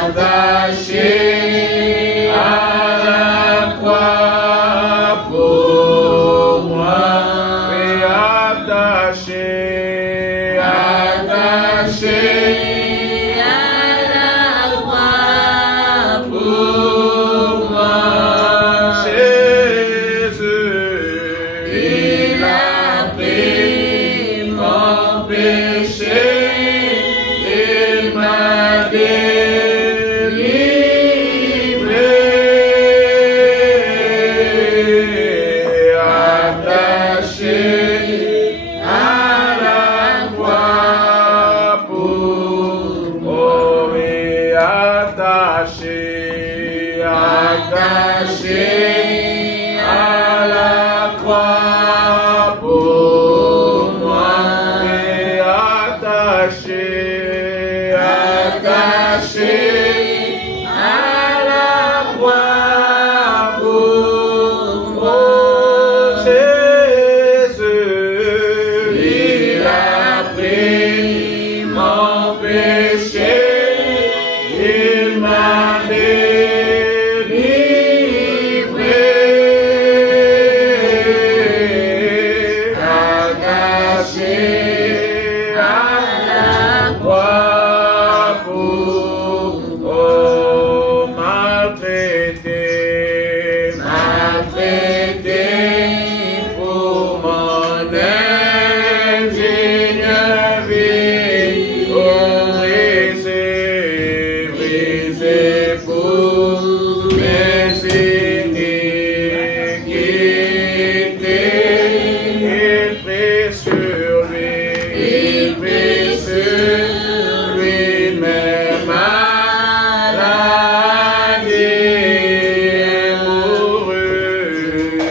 attaché à la croix pour moi. Oui, attaché à la croix pour moi. Jésus, il a pris mon péché, il m'a délivré, attaché à la croix pour moi. Oui, attaché à la croix pour moi. Oui, attaché à la croix pour moi. Jésus, il a pris mon péché, il m'a délivré, attaché à la croix pour maltraité pour mon indigne vie, brisé pour mes iniquités. Il prie sur lui mes maladies,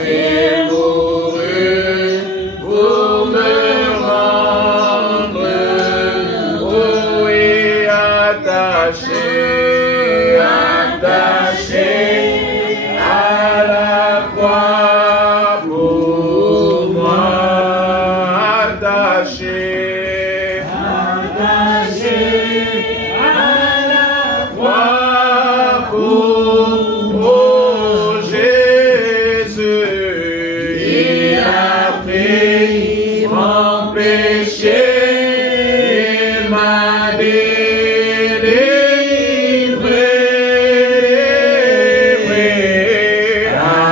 et mourut pour me rendre, oui, attaché à la croix pour moi, attaché à la croix pour Jésus, il a pris mon péché, il m'a délivré,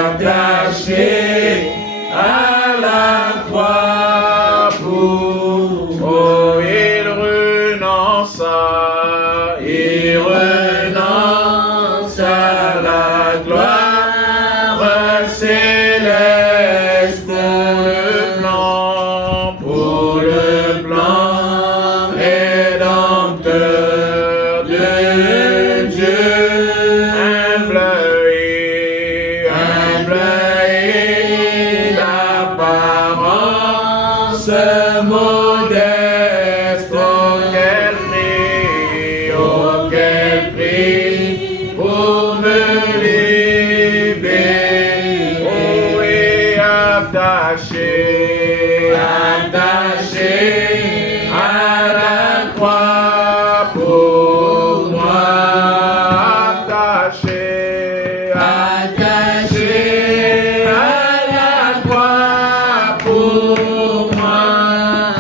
attaché à la croix pour oh, il renonce à la gloire céleste pour le plan rédempteur de Dieu, humble et d'apparence modeste, auquel prix pour me libérer, oh, et attaché à la croix pour moi, attaché à la croix pour moi.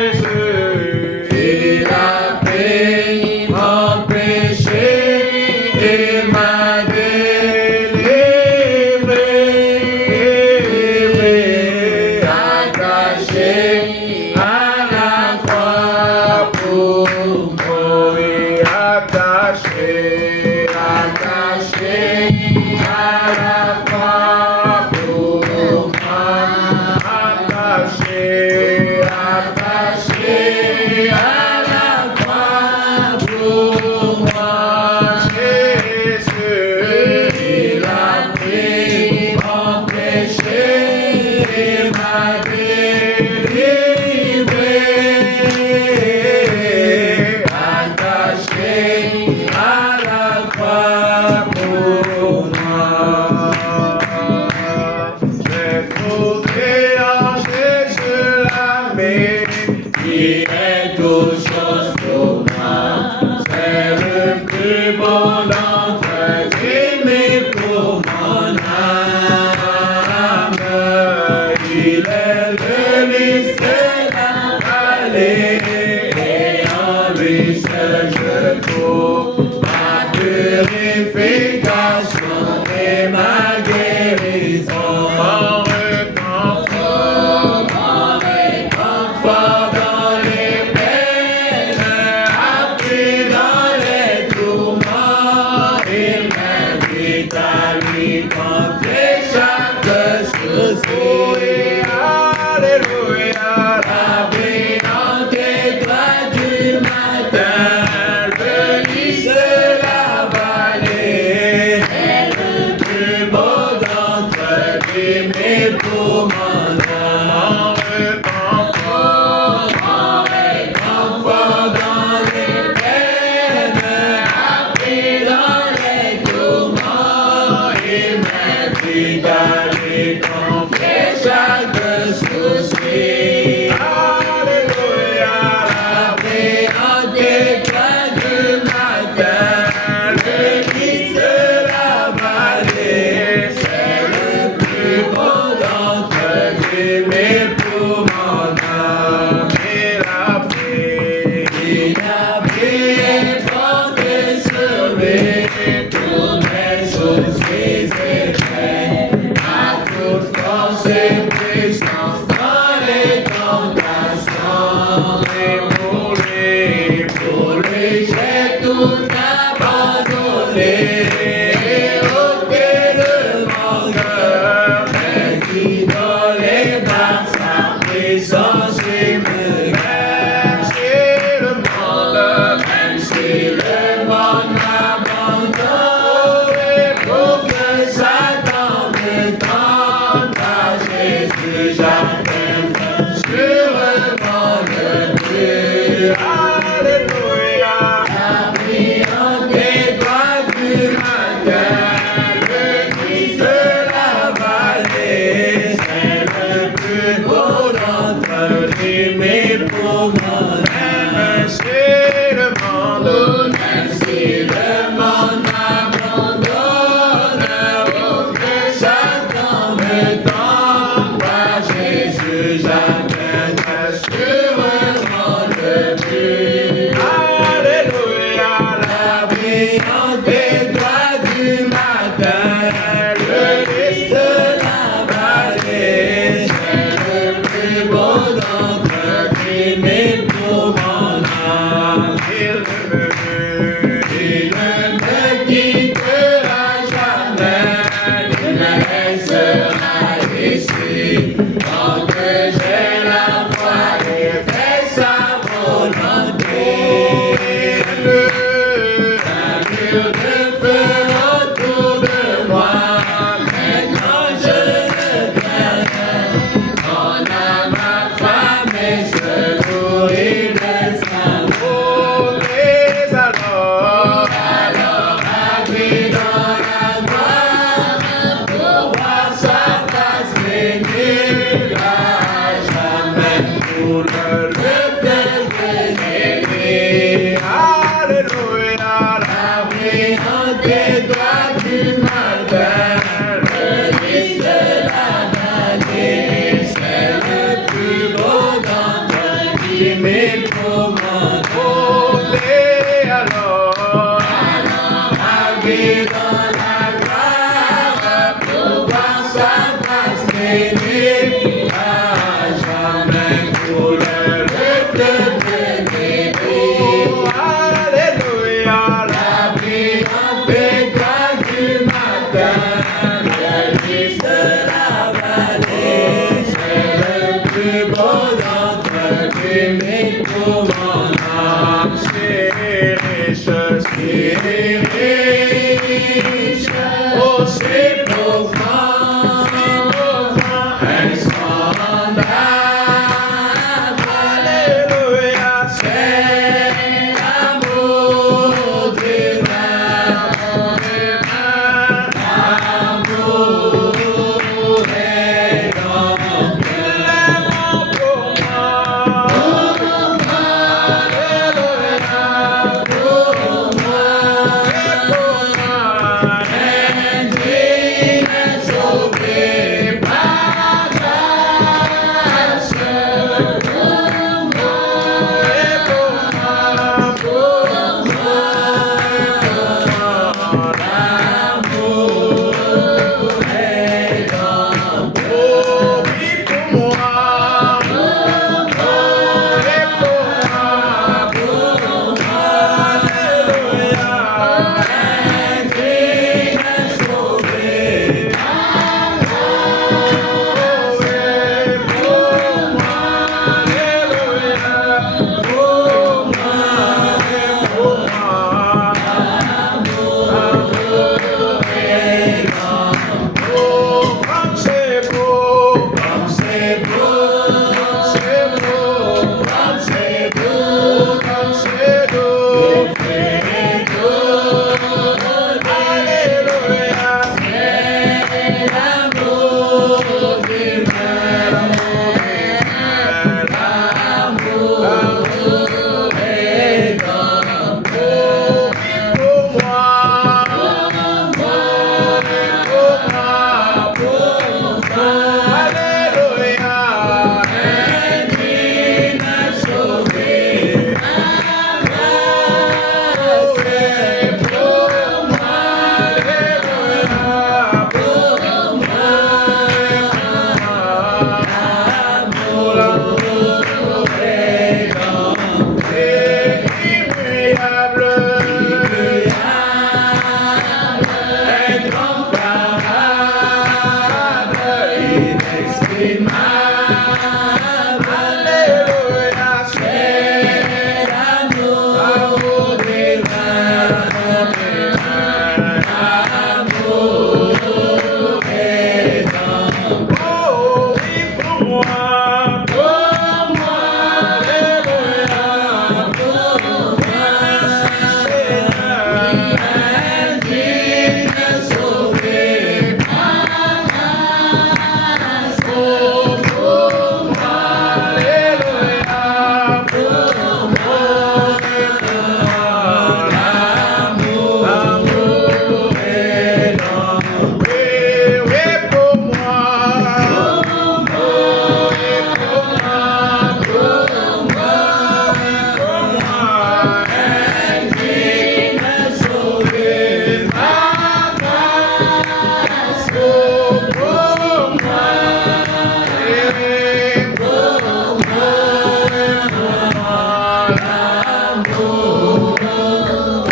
Jésus, il a pris mon péché, il m'a délivré, attaché à la croix pour moi, oui, attaché à la croix pour moi, attaché à la croix pour moi. Jésus, il a pris mon péché, il m'a délivré, attaché à la Christ je trouve ma purification et ma guérison. Mon réconfort dans les peines, appris dans les tourments, il m'invite à lui confier chaque souci. Alléluia, la brillante étoile du matin, le lys de la vallée, est le plus beau d'entre lui, mais pour mon âme. Mon réconfort dans les peines, appris dans les tourments, il m'invite à lui confier chaque souci. Alléluia, la brillante étoile du matin, le lys de la vallée, c'est le plus beau d'entre lui, mais pour mon âme, il a prié porté sur lui tous mes soucis et peines, à toute force et puissance dans les tentations. Et pour lui, j'ai tout abandonné, et ôté de mon cœur mes idoles et par sa puissance il me garde. Même si le monde m'abandonne, et pour que Satan me tente, à Jésus j'attends sûrement le but. Alléluia, la brillante étoile du matin, le lys de la vallée, c'est le plus beau d'entre lui, mais pour mon âme, même si le monde m'abandonne, oh que Satan me tente, à Jésus j'atteindrai sûrement le but. Alléluia, la brillante étoile du matin, le lys de la vallée, c'est le plus beau d'entre lui, mais pour mon âme, il ne me quittera jamais, il me laissera ici, tant que j'ai la foi et fais sa volonté. Un mur de feu autour de moi, maintenant je ne crains rien. Mon âme affamée se nourrit de sa eau. Les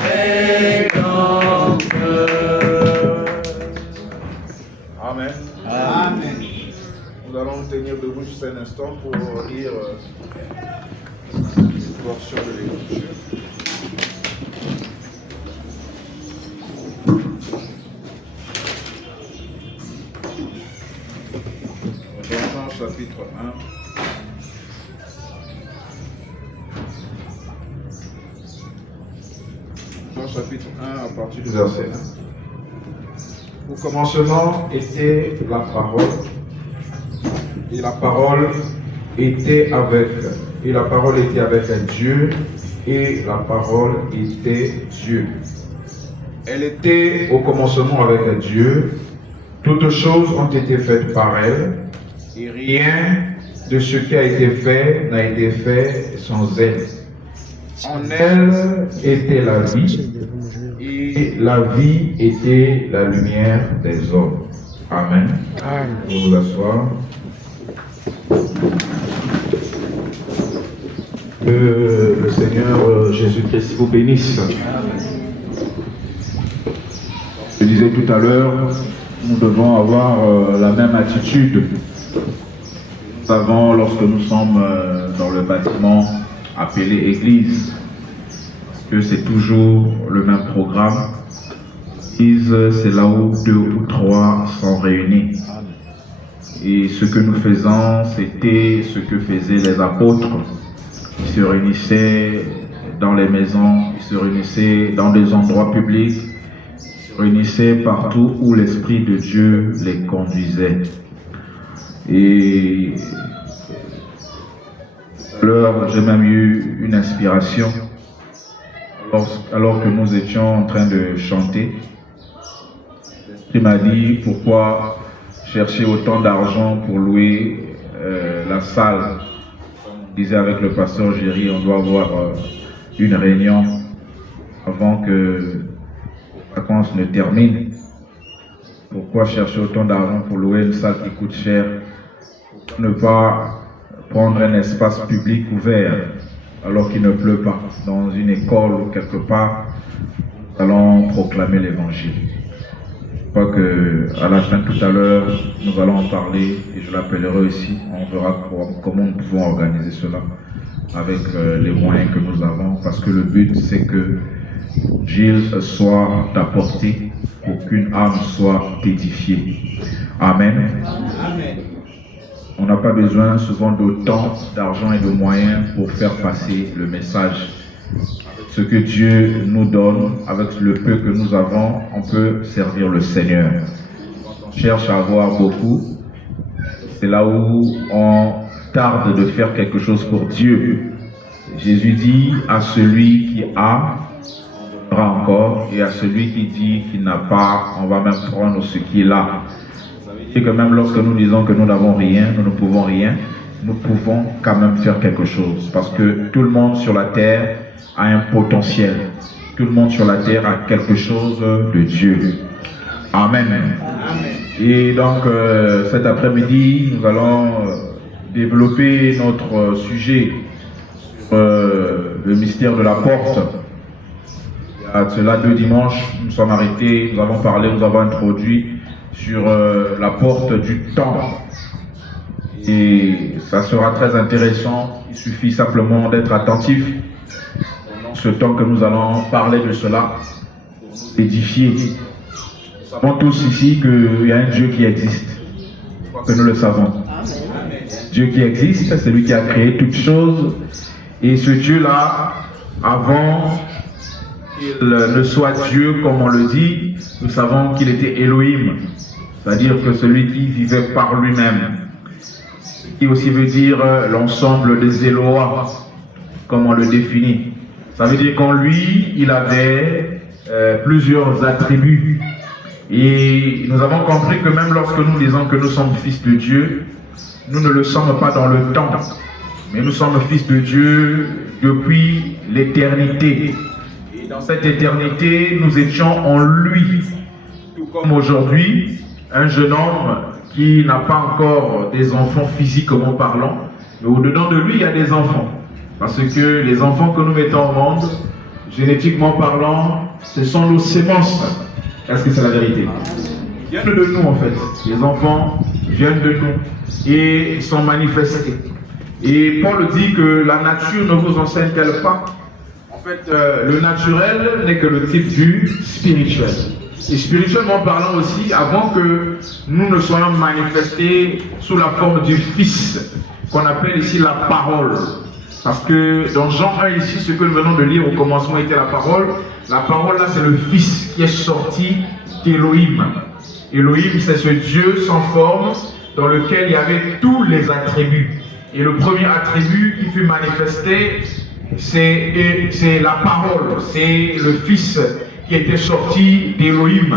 et ton cœur. Amen. Amen. Nous allons nous tenir debout juste un instant pour lire une portion de l'Écriture. Dans Jean chapitre 1. Jean chapitre 1 à partir du verset 1. Au commencement était la parole, et la parole était avec Dieu, et la parole était Dieu. Elle était au commencement avec Dieu. Toutes choses ont été faites par elle, et rien de ce qui a été fait n'a été fait sans elle. En elle était la vie, et la vie était la lumière des hommes. Amen. Vous vous asseoir. Que le Seigneur Jésus-Christ vous bénisse. Je disais tout à l'heure, nous devons avoir la même attitude. Nous avons, lorsque nous sommes dans le bâtiment appelé Église, que c'est toujours le même programme. L'église, c'est là où 2 ou 3 sont réunis. Et ce que nous faisons, c'était ce que faisaient les apôtres. Ils se réunissaient dans les maisons, ils se réunissaient dans des endroits publics, ils se réunissaient partout où l'Esprit de Dieu les conduisait. Et alors, j'ai même eu une inspiration alors que nous étions en train de chanter. L'Esprit m'a dit, pourquoi chercher autant d'argent pour louer la salle? On disait avec le pasteur Géry, on doit avoir une réunion avant que les vacances ne terminent. Pourquoi chercher autant d'argent pour louer une salle qui coûte cher? Pourquoi ne pas prendre un espace public ouvert alors qu'il ne pleut pas, dans une école ou quelque part, nous allons proclamer l'évangile. Je crois qu'à la fin tout à l'heure, nous allons en parler et je l'appellerai aussi. On verra comment nous pouvons organiser cela avec les moyens que nous avons, parce que le but c'est que Gilles soit apporté pour qu'une âme soit édifiée. Amen. Amen. On n'a pas besoin souvent d'autant d'argent et de moyens pour faire passer le message. Ce que Dieu nous donne, avec le peu que nous avons, on peut servir le Seigneur. Quand on cherche à avoir beaucoup, c'est là où on tarde de faire quelque chose pour Dieu. Jésus dit à celui qui a, on donnera encore, et à celui qui dit qu'il n'a pas, on va même prendre ce qu'il a. Et que même lorsque nous disons que nous n'avons rien, nous ne pouvons rien, nous pouvons quand même faire quelque chose. Parce que tout le monde sur la terre a un potentiel. Tout le monde sur la terre a quelque chose de Dieu. Amen. Et donc cet après-midi, nous allons développer notre sujet sur le mystère de la porte. Il y a cela 2 dimanches, nous sommes arrêtés, nous avons parlé, nous avons introduit sur la porte du temps. Et ça sera très intéressant. Il suffit simplement d'être attentif pendant ce temps que nous allons parler de cela pour nous édifier. Nous savons tous ici qu'il y a un Dieu qui existe. Je crois que nous le savons. Dieu qui existe, c'est lui qui a créé toutes choses. Et ce Dieu-là, avant qu'il ne soit Dieu comme on le dit, nous savons qu'il était Elohim. C'est-à-dire que celui qui vivait par lui-même, ce qui aussi veut dire l'ensemble des Eloa, comme on le définit. Ça veut dire qu'en lui, il avait plusieurs attributs. Et nous avons compris que même lorsque nous disons que nous sommes fils de Dieu, nous ne le sommes pas dans le temps, mais nous sommes fils de Dieu depuis l'éternité. Et dans cette éternité, nous étions en lui. Tout comme aujourd'hui, un jeune homme qui n'a pas encore des enfants physiquement parlant, mais au-dedans de lui, il y a des enfants. Parce que les enfants que nous mettons au monde, génétiquement parlant, ce sont nos sémences. Est-ce que c'est la vérité? Ils viennent de nous en fait. Les enfants viennent de nous et sont manifestés. Et Paul dit que la nature ne vous enseigne-t-elle pas? En fait, le naturel n'est que le type du spirituel. Et spirituellement parlant aussi, avant que nous ne soyons manifestés sous la forme du Fils, qu'on appelle ici la parole. Parce que dans Jean 1 ici, ce que nous venons de lire au commencement était la parole. La parole là, c'est le Fils qui est sorti d'Élohim. Élohim, c'est ce Dieu sans forme dans lequel il y avait tous les attributs. Et le premier attribut qui fut manifesté, c'est la parole, c'est le Fils qui était sorti d'Élohim.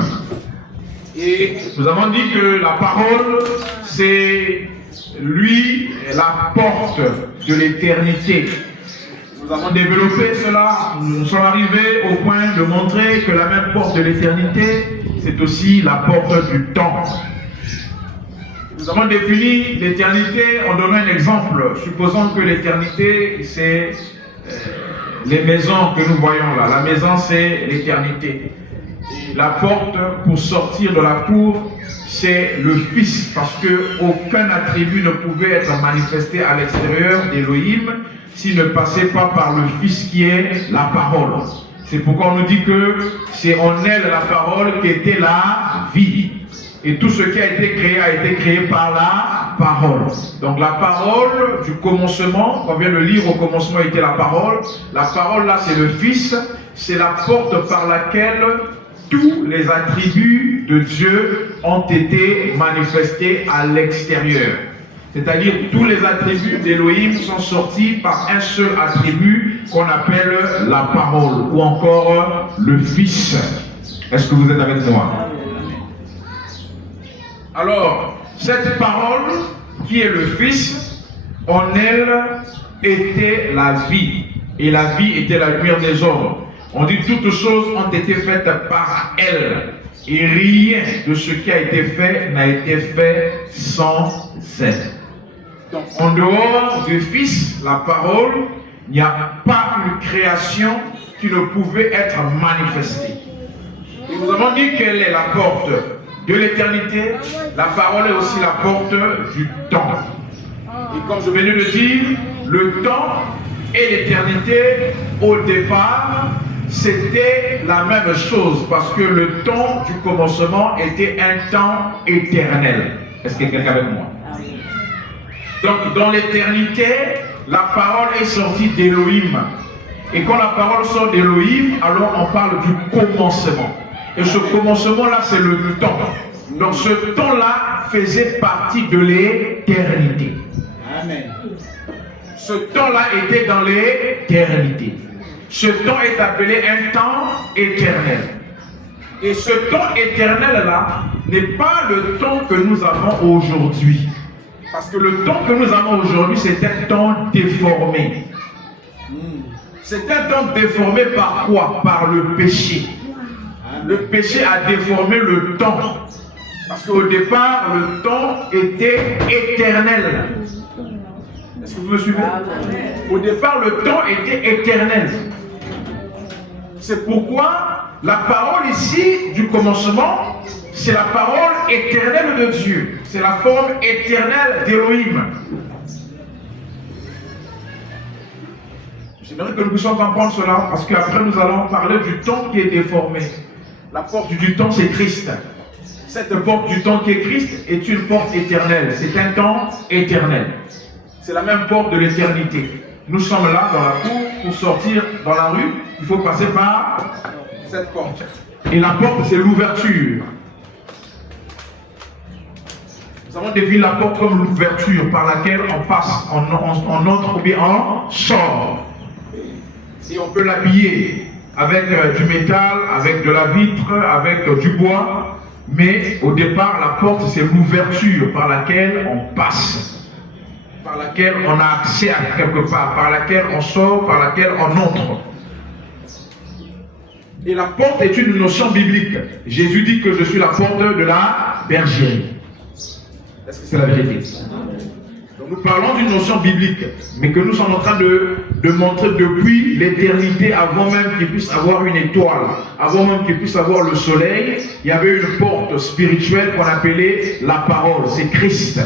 Et nous avons dit que la parole, c'est lui, la porte de l'éternité. Nous avons développé cela, nous sommes arrivés au point de montrer que la même porte de l'éternité, c'est aussi la porte du temps. Nous avons défini l'éternité en donnant un exemple. Supposons que l'éternité, c'est les maisons que nous voyons là. La maison, c'est l'éternité. La porte pour sortir de la cour, c'est le Fils, parce qu'aucun attribut ne pouvait être manifesté à l'extérieur d'Élohim s'il ne passait pas par le Fils qui est la parole. C'est pourquoi on nous dit que c'est en elle la parole qui était la vie. Et tout ce qui a été créé par la parole. Donc la parole du commencement, on vient de lire au commencement était la parole. La parole là c'est le Fils, c'est la porte par laquelle tous les attributs de Dieu ont été manifestés à l'extérieur. C'est-à-dire tous les attributs d'Élohim sont sortis par un seul attribut qu'on appelle la parole ou encore le Fils. Est-ce que vous êtes avec moi? Alors, cette parole qui est le Fils, en elle était la vie. Et la vie était la lumière des hommes. On dit toutes choses ont été faites par elle. Et rien de ce qui a été fait n'a été fait sans elle. Donc, en dehors du Fils, la parole, il n'y a pas une création qui ne pouvait être manifestée. Et nous avons dit quelle est la porte de l'éternité. La parole est aussi la porte du temps. Et comme je venais de dire, le temps et l'éternité, au départ, c'était la même chose, parce que le temps du commencement était un temps éternel. Est-ce qu'il y a quelqu'un avec moi? Donc dans l'éternité, la parole est sortie d'Élohim. Et quand la parole sort d'Élohim, alors on parle du commencement. Et ce commencement-là, c'est le temps. Donc ce temps-là faisait partie de l'éternité. Amen. Ce temps-là était dans l'éternité. Ce temps est appelé un temps éternel. Et ce temps éternel-là n'est pas le temps que nous avons aujourd'hui. Parce que le temps que nous avons aujourd'hui, c'est un temps déformé. C'est un temps déformé par quoi? Par le péché. Le péché a déformé le temps. Parce qu'au départ, le temps était éternel. Est-ce que vous me suivez? Au départ, le temps était éternel. C'est pourquoi la parole ici, du commencement, c'est la parole éternelle de Dieu. C'est la forme éternelle d'Élohim. J'aimerais que nous puissions comprendre cela, parce qu'après nous allons parler du temps qui est déformé. La porte du temps, c'est Christ. Cette porte du temps qui est Christ est une porte éternelle. C'est un temps éternel. C'est la même porte de l'éternité. Nous sommes là dans la cour, pour sortir dans la rue, il faut passer par cette porte. Et la porte, c'est l'ouverture. Nous avons défini la porte comme l'ouverture par laquelle on passe, on entre ou bien on sort. Et on peut l'habiller avec du métal, avec de la vitre, avec du bois. Mais au départ, la porte, c'est l'ouverture par laquelle on passe, par laquelle on a accès à quelque part, par laquelle on sort, par laquelle on entre. Et la porte est une notion biblique. Jésus dit que je suis la porte de la bergerie. Est-ce que c'est la vérité? Donc Nous parlons d'une notion biblique, mais que nous sommes en train de montrer depuis l'éternité, avant même qu'il puisse avoir une étoile, avant même qu'il puisse avoir le soleil, il y avait une porte spirituelle qu'on appelait la parole, c'est Christ.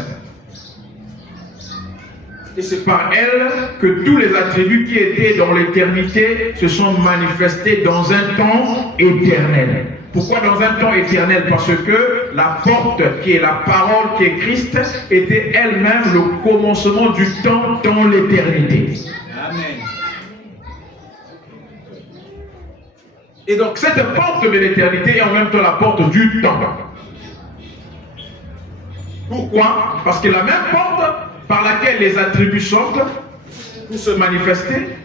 Et c'est par elle que tous les attributs qui étaient dans l'éternité se sont manifestés dans un temps éternel. Pourquoi dans un temps éternel? Parce que la porte qui est la parole, qui est Christ, était elle-même le commencement du temps dans l'éternité. Amen. Et donc cette porte de l'éternité est en même temps la porte du temps. Pourquoi? Parce que la même porte par laquelle les attributs sortent pour se manifester,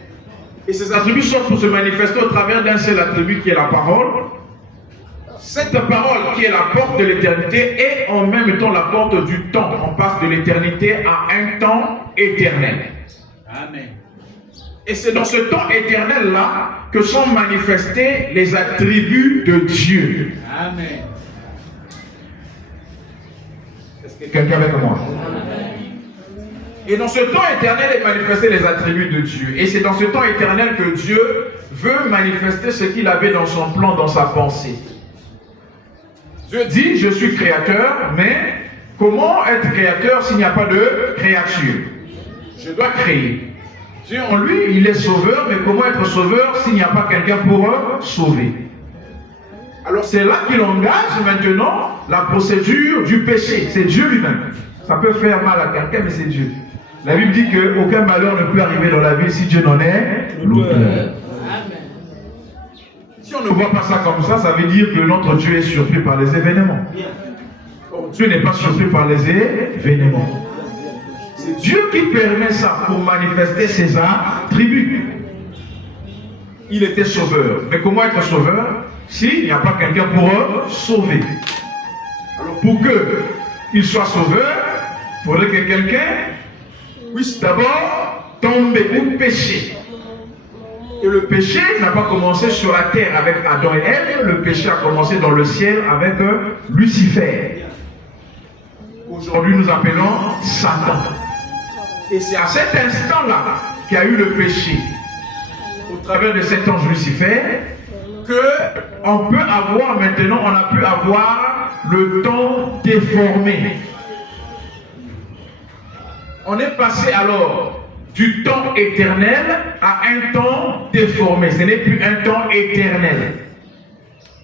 et ces attributs sortent pour se manifester au travers d'un seul attribut qui est la parole. Cette parole qui est la porte de l'éternité est en même temps la porte du temps. On passe de l'éternité à un temps éternel. Amen. Et c'est dans ce temps éternel-là que sont manifestés les attributs de Dieu. Amen. Est-ce que quelqu'un est avec moi? Et dans ce temps éternel est manifesté les attributs de Dieu. Et c'est dans ce temps éternel que Dieu veut manifester ce qu'il avait dans son plan, dans sa pensée. Dieu dit, je suis créateur, mais comment être créateur s'il n'y a pas de créature? Je dois créer. Dieu en lui, il est sauveur, mais comment être sauveur s'il n'y a pas quelqu'un pour sauver? Alors c'est là qu'il engage maintenant la procédure du péché. C'est Dieu lui-même. Ça peut faire mal à quelqu'un, mais c'est Dieu. La Bible dit qu'aucun malheur ne peut arriver dans la vie si Dieu n'en est l'auteur. Si on ne voit pas ça comme ça veut dire que notre Dieu est surpris par les événements. Dieu n'est pas surpris par les événements. C'est Dieu qui permet ça pour manifester ses attributs. Il était sauveur. Mais comment être sauveur s'il n'y a pas quelqu'un pour sauver? Alors pour qu'il soit sauveur, il faudrait que quelqu'un puisse d'abord tomber ou pécher. Et le péché n'a pas commencé sur la terre avec Adam et Ève, le péché a commencé dans le ciel avec Lucifer. Aujourd'hui nous appelons Satan. Et c'est à cet instant-là qu'il y a eu le péché, au travers de cet ange Lucifer, qu'on peut avoir maintenant, on a pu avoir le temps déformé. On est passé alors du temps éternel à un temps déformé. Ce n'est plus un temps éternel.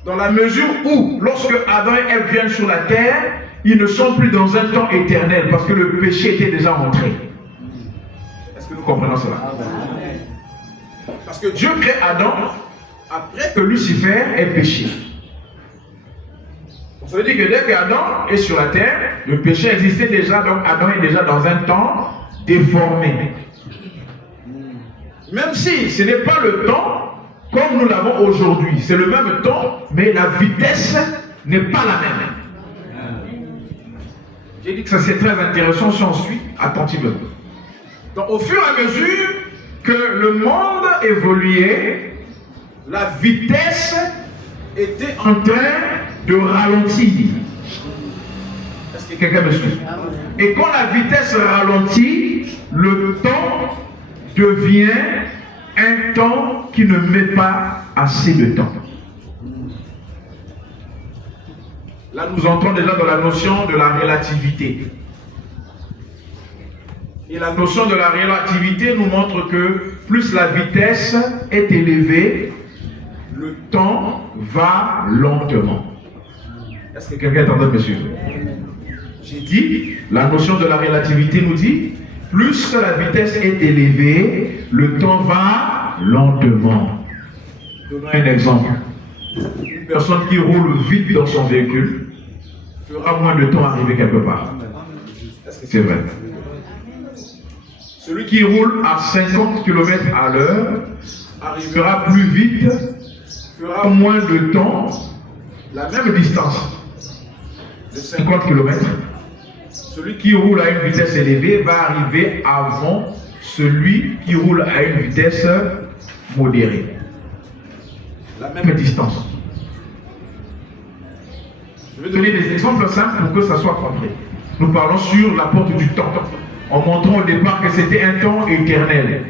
Dans la mesure où, lorsque Adam et Ève viennent sur la terre, ils ne sont plus dans un temps éternel parce que le péché était déjà rentré. Est-ce que nous comprenons cela? Parce que Dieu crée Adam après que Lucifer ait péché. Ça veut dire que dès qu'Adam est sur la terre, le péché existait déjà, donc Adam est déjà dans un temps déformé. Même si ce n'est pas le temps comme nous l'avons aujourd'hui, c'est le même temps, mais la vitesse n'est pas la même. J'ai dit que ça c'est très intéressant si on suit attentivement. Donc au fur et à mesure que le monde évoluait, la vitesse était en train de ralentir. Est-ce que quelqu'un me suit? Et quand la vitesse ralentit, le temps devient un temps qui ne met pas assez de temps. Là, nous entrons déjà dans la notion de la relativité. Et la notion de la relativité nous montre que plus la vitesse est élevée, le temps va lentement. Est-ce que quelqu'un est en train de me suivre? J'ai dit, la notion de la relativité nous dit, plus la vitesse est élevée, le temps va lentement. Donnons un exemple. Une personne qui roule vite dans son véhicule fera moins de temps à arriver quelque part. Est-ce que c'est vrai? Celui qui roule à 50 km à l'heure arrivera plus vite, fera moins de temps, la même distance de 50 km. Celui qui roule à une vitesse élevée va arriver avant celui qui roule à une vitesse modérée. La même distance. Je vais donner des exemples simples pour que ça soit compris. Nous parlons sur la porte du temps. en montrant au départ que c'était un temps éternel.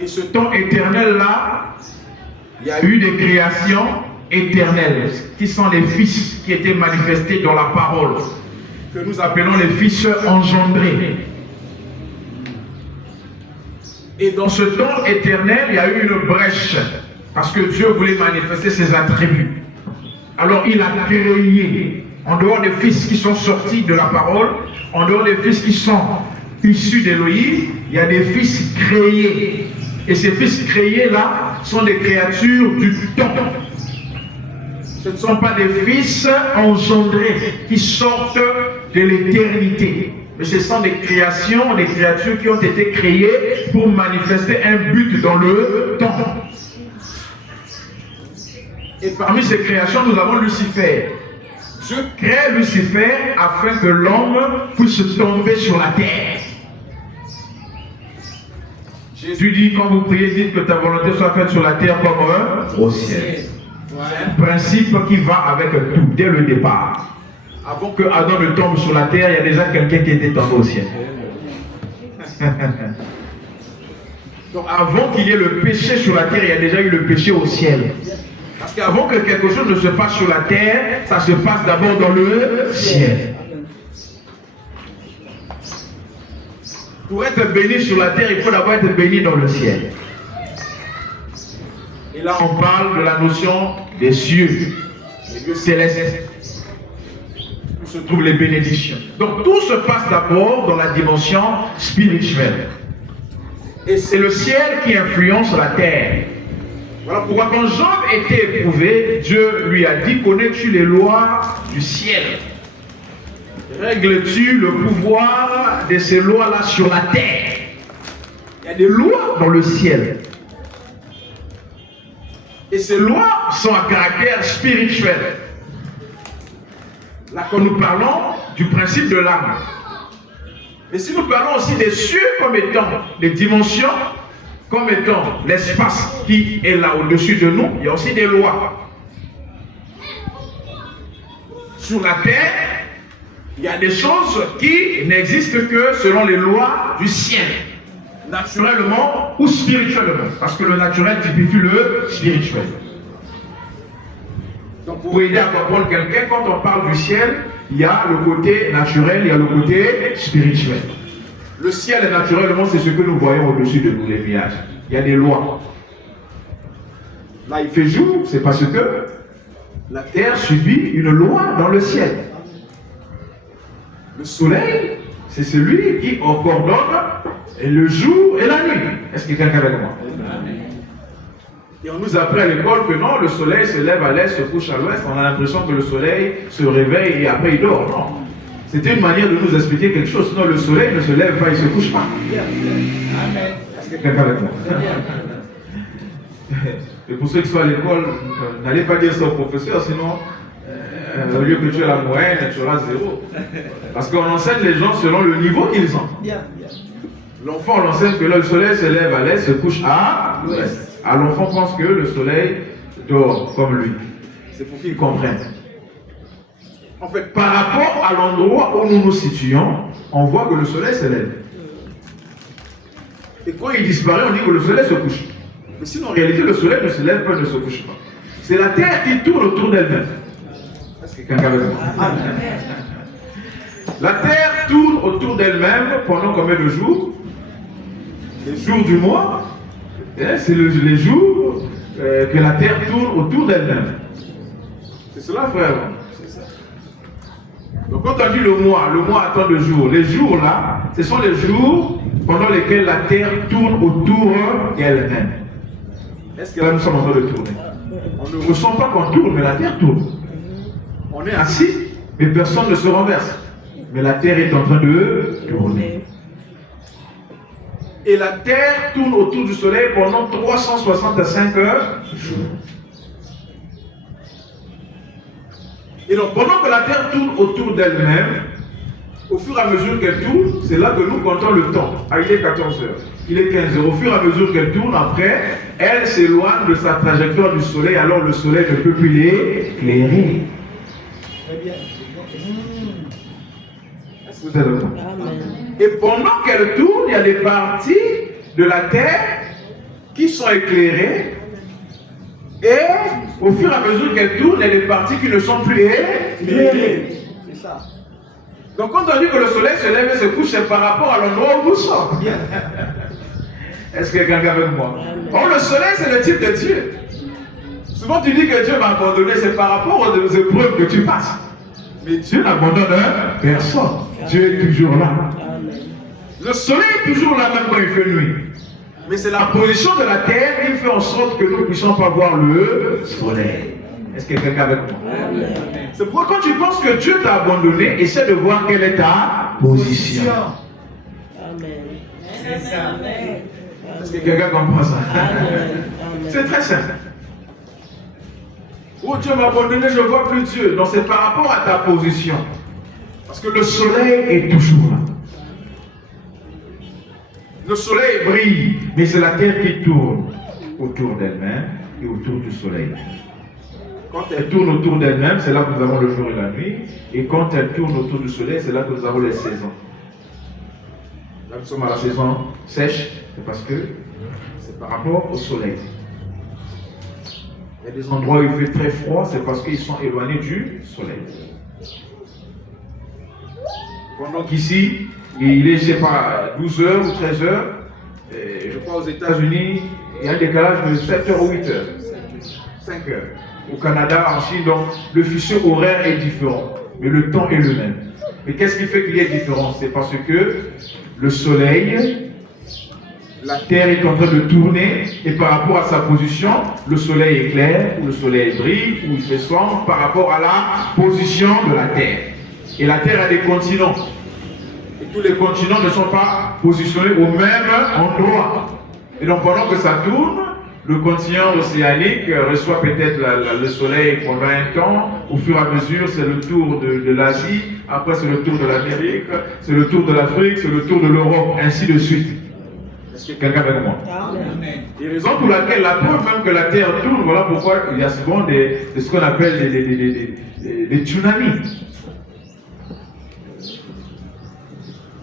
Et ce temps éternel-là, il y a eu des créations éternelles, qui sont les fils qui étaient manifestés dans la parole, que nous appelons les fils engendrés. Et dans ce temps éternel, il y a eu une brèche, parce que Dieu voulait manifester ses attributs. Alors il a créé, en dehors des fils qui sont sortis de la parole, en dehors des fils qui sont issus d'Élohim, il y a des fils créés. Et ces fils créés-là sont des créatures du temps. Ce ne sont pas des fils engendrés qui sortent de l'éternité. Mais ce sont des créations, des créatures qui ont été créées pour manifester un but dans le temps. Et parmi ces créations, nous avons Lucifer. Dieu crée Lucifer afin que l'homme puisse tomber sur la terre. Jésus dit, quand vous priez, dites que ta volonté soit faite sur la terre comme au ciel. C'est un principe qui va avec tout, dès le départ. Avant que Adam ne tombe sur la terre, il y a déjà quelqu'un qui était tombé au ciel. Donc avant qu'il y ait le péché sur la terre, il y a déjà eu le péché au ciel. Parce qu'avant que quelque chose ne se passe sur la terre, ça se passe d'abord dans le ciel. Pour être béni sur la terre, il faut d'abord être béni dans le ciel. Et là, on parle de la notion des cieux, les lieux célestes, où se trouvent les bénédictions. Donc tout se passe d'abord dans la dimension spirituelle. Et c'est le ciel qui influence la terre. Voilà pourquoi quand Job était éprouvé, Dieu lui a dit, connais-tu les lois du ciel? Règles-tu le pouvoir de ces lois-là sur la terre? Il y a des lois dans le ciel. Et ces lois sont à caractère spirituel. Là, quand nous parlons du principe de l'âme. Et si nous parlons aussi des cieux comme étant des dimensions, comme étant l'espace qui est là au-dessus de nous, il y a aussi des lois. Sur la terre, il y a des choses qui n'existent que selon les lois du ciel, naturellement ou spirituellement, parce que le naturel typifie le spirituel. Donc pour aider à comprendre quelqu'un, quand on parle du ciel, il y a le côté naturel, il y a le côté spirituel. Le ciel, naturellement, c'est ce que nous voyons au-dessus de nous, les nuages. Il y a des lois. Là, il fait jour, c'est parce que la terre subit une loi dans le ciel. Le soleil, c'est celui qui coordonne le jour et la nuit. Est-ce que quelqu'un est avec moi? Et on nous apprend à l'école que non, le soleil se lève à l'est, se couche à l'ouest. On a l'impression que le soleil se réveille et après il dort. Non. C'était une manière de nous expliquer quelque chose. Sinon, le soleil ne se lève pas, il ne se couche pas. Amen. Est-ce que quelqu'un est avec moi? Et pour ceux qui sont à l'école, n'allez pas dire ça au professeur, sinon, au lieu que tu aies la moyenne, tu auras 0. Parce qu'on enseigne les gens selon le niveau qu'ils ont. L'enfant, on enseigne que là, le soleil se lève à l'est, se couche à l'ouest. Alors l'enfant pense que le soleil dort comme lui. C'est pour qu'il comprenne. En fait, par rapport à l'endroit où nous nous situons, on voit que le soleil se lève. Et quand il disparaît, on dit que le soleil se couche. Mais sinon, en réalité, le soleil ne se lève pas, ne se couche pas. C'est la terre qui tourne autour d'elle-même. Est-ce que quelqu'un veut dire? La terre tourne autour d'elle-même pendant combien de jours? Les jours du mois. C'est les jours que la terre tourne autour d'elle-même. C'est cela, frère. C'est ça. Donc quand on dit le mois a tant de jours. Les jours là, ce sont les jours pendant lesquels la terre tourne autour d'elle-même. Est-ce que là nous sommes en train de tourner? On ne ressent pas qu'on tourne, mais la terre tourne. On est assis, mais personne ne se renverse. Mais la terre est en train de tourner. Et la terre tourne autour du soleil pendant 365 jours. Et donc pendant que la terre tourne autour d'elle-même, au fur et à mesure qu'elle tourne, c'est là que nous comptons le temps. Ah, il est 14 heures, il est 15 heures. Au fur et à mesure qu'elle tourne, après, elle s'éloigne de sa trajectoire du soleil, alors le soleil ne peut plus l'éclairer. Est-ce Vous êtes d'accord? Et pendant qu'elle tourne, il y a des parties de la terre qui sont éclairées. Et au fur et à mesure qu'elle tourne, il y a des parties qui ne sont plus éclairées. C'est ça. Donc quand on dit que le soleil se lève et se couche, c'est par rapport à l'endroit où nous sommes. Est-ce que quelqu'un est avec moi? Or, le soleil, c'est le type de Dieu. Souvent, tu dis que Dieu m'a abandonné, c'est par rapport aux épreuves que tu passes. Mais Dieu n'abandonne personne. Dieu est toujours là. Le soleil est toujours là, même quand il fait nuit. Mais c'est la position de la terre qui fait en sorte que nous ne puissions pas voir le soleil. Est-ce que quelqu'un est avec moi? C'est pourquoi quand tu penses que Dieu t'a abandonné, essaie de voir quelle est ta position. Amen. Est-ce que quelqu'un comprend ça? C'est très simple. Oh, Dieu m'a abandonné, je ne vois plus Dieu. Non, c'est par rapport à ta position. Parce que le soleil est toujours là. Le soleil brille, mais c'est la terre qui tourne autour d'elle-même et autour du soleil. Quand elle tourne autour d'elle-même, c'est là que nous avons le jour et la nuit. Et quand elle tourne autour du soleil, c'est là que nous avons les saisons. Là, nous sommes à la saison sèche, c'est parce que c'est par rapport au soleil. Il y a des endroits où il fait très froid, c'est parce qu'ils sont éloignés du soleil. Pendant qu'ici, il est, je ne sais pas, 12 heures ou 13 heures, et je crois aux États-Unis, il y a un décalage de 7 heures ou 8 heures. 5 heures. Au Canada, en Chine, donc le fuseau horaire est différent, mais le temps est le même. Mais qu'est-ce qui fait qu'il y ait différence? C'est parce que le soleil, la terre est en train de tourner, et par rapport à sa position, le soleil est clair, ou le soleil brille, ou il fait sombre, par rapport à la position de la terre. Et la terre a des continents. Et tous les continents ne sont pas positionnés au même endroit. Et donc pendant que ça tourne, le continent océanique reçoit peut-être le soleil pendant un temps. Au fur et à mesure, c'est le tour de l'Asie. Après, c'est le tour de l'Amérique. C'est le tour de l'Afrique. C'est le tour de l'Europe. Ainsi de suite. Est-ce que quelqu'un avec moi? Amen. Et raison pour laquelle la preuve même que la Terre tourne, voilà pourquoi il y a souvent ce qu'on appelle des tsunamis.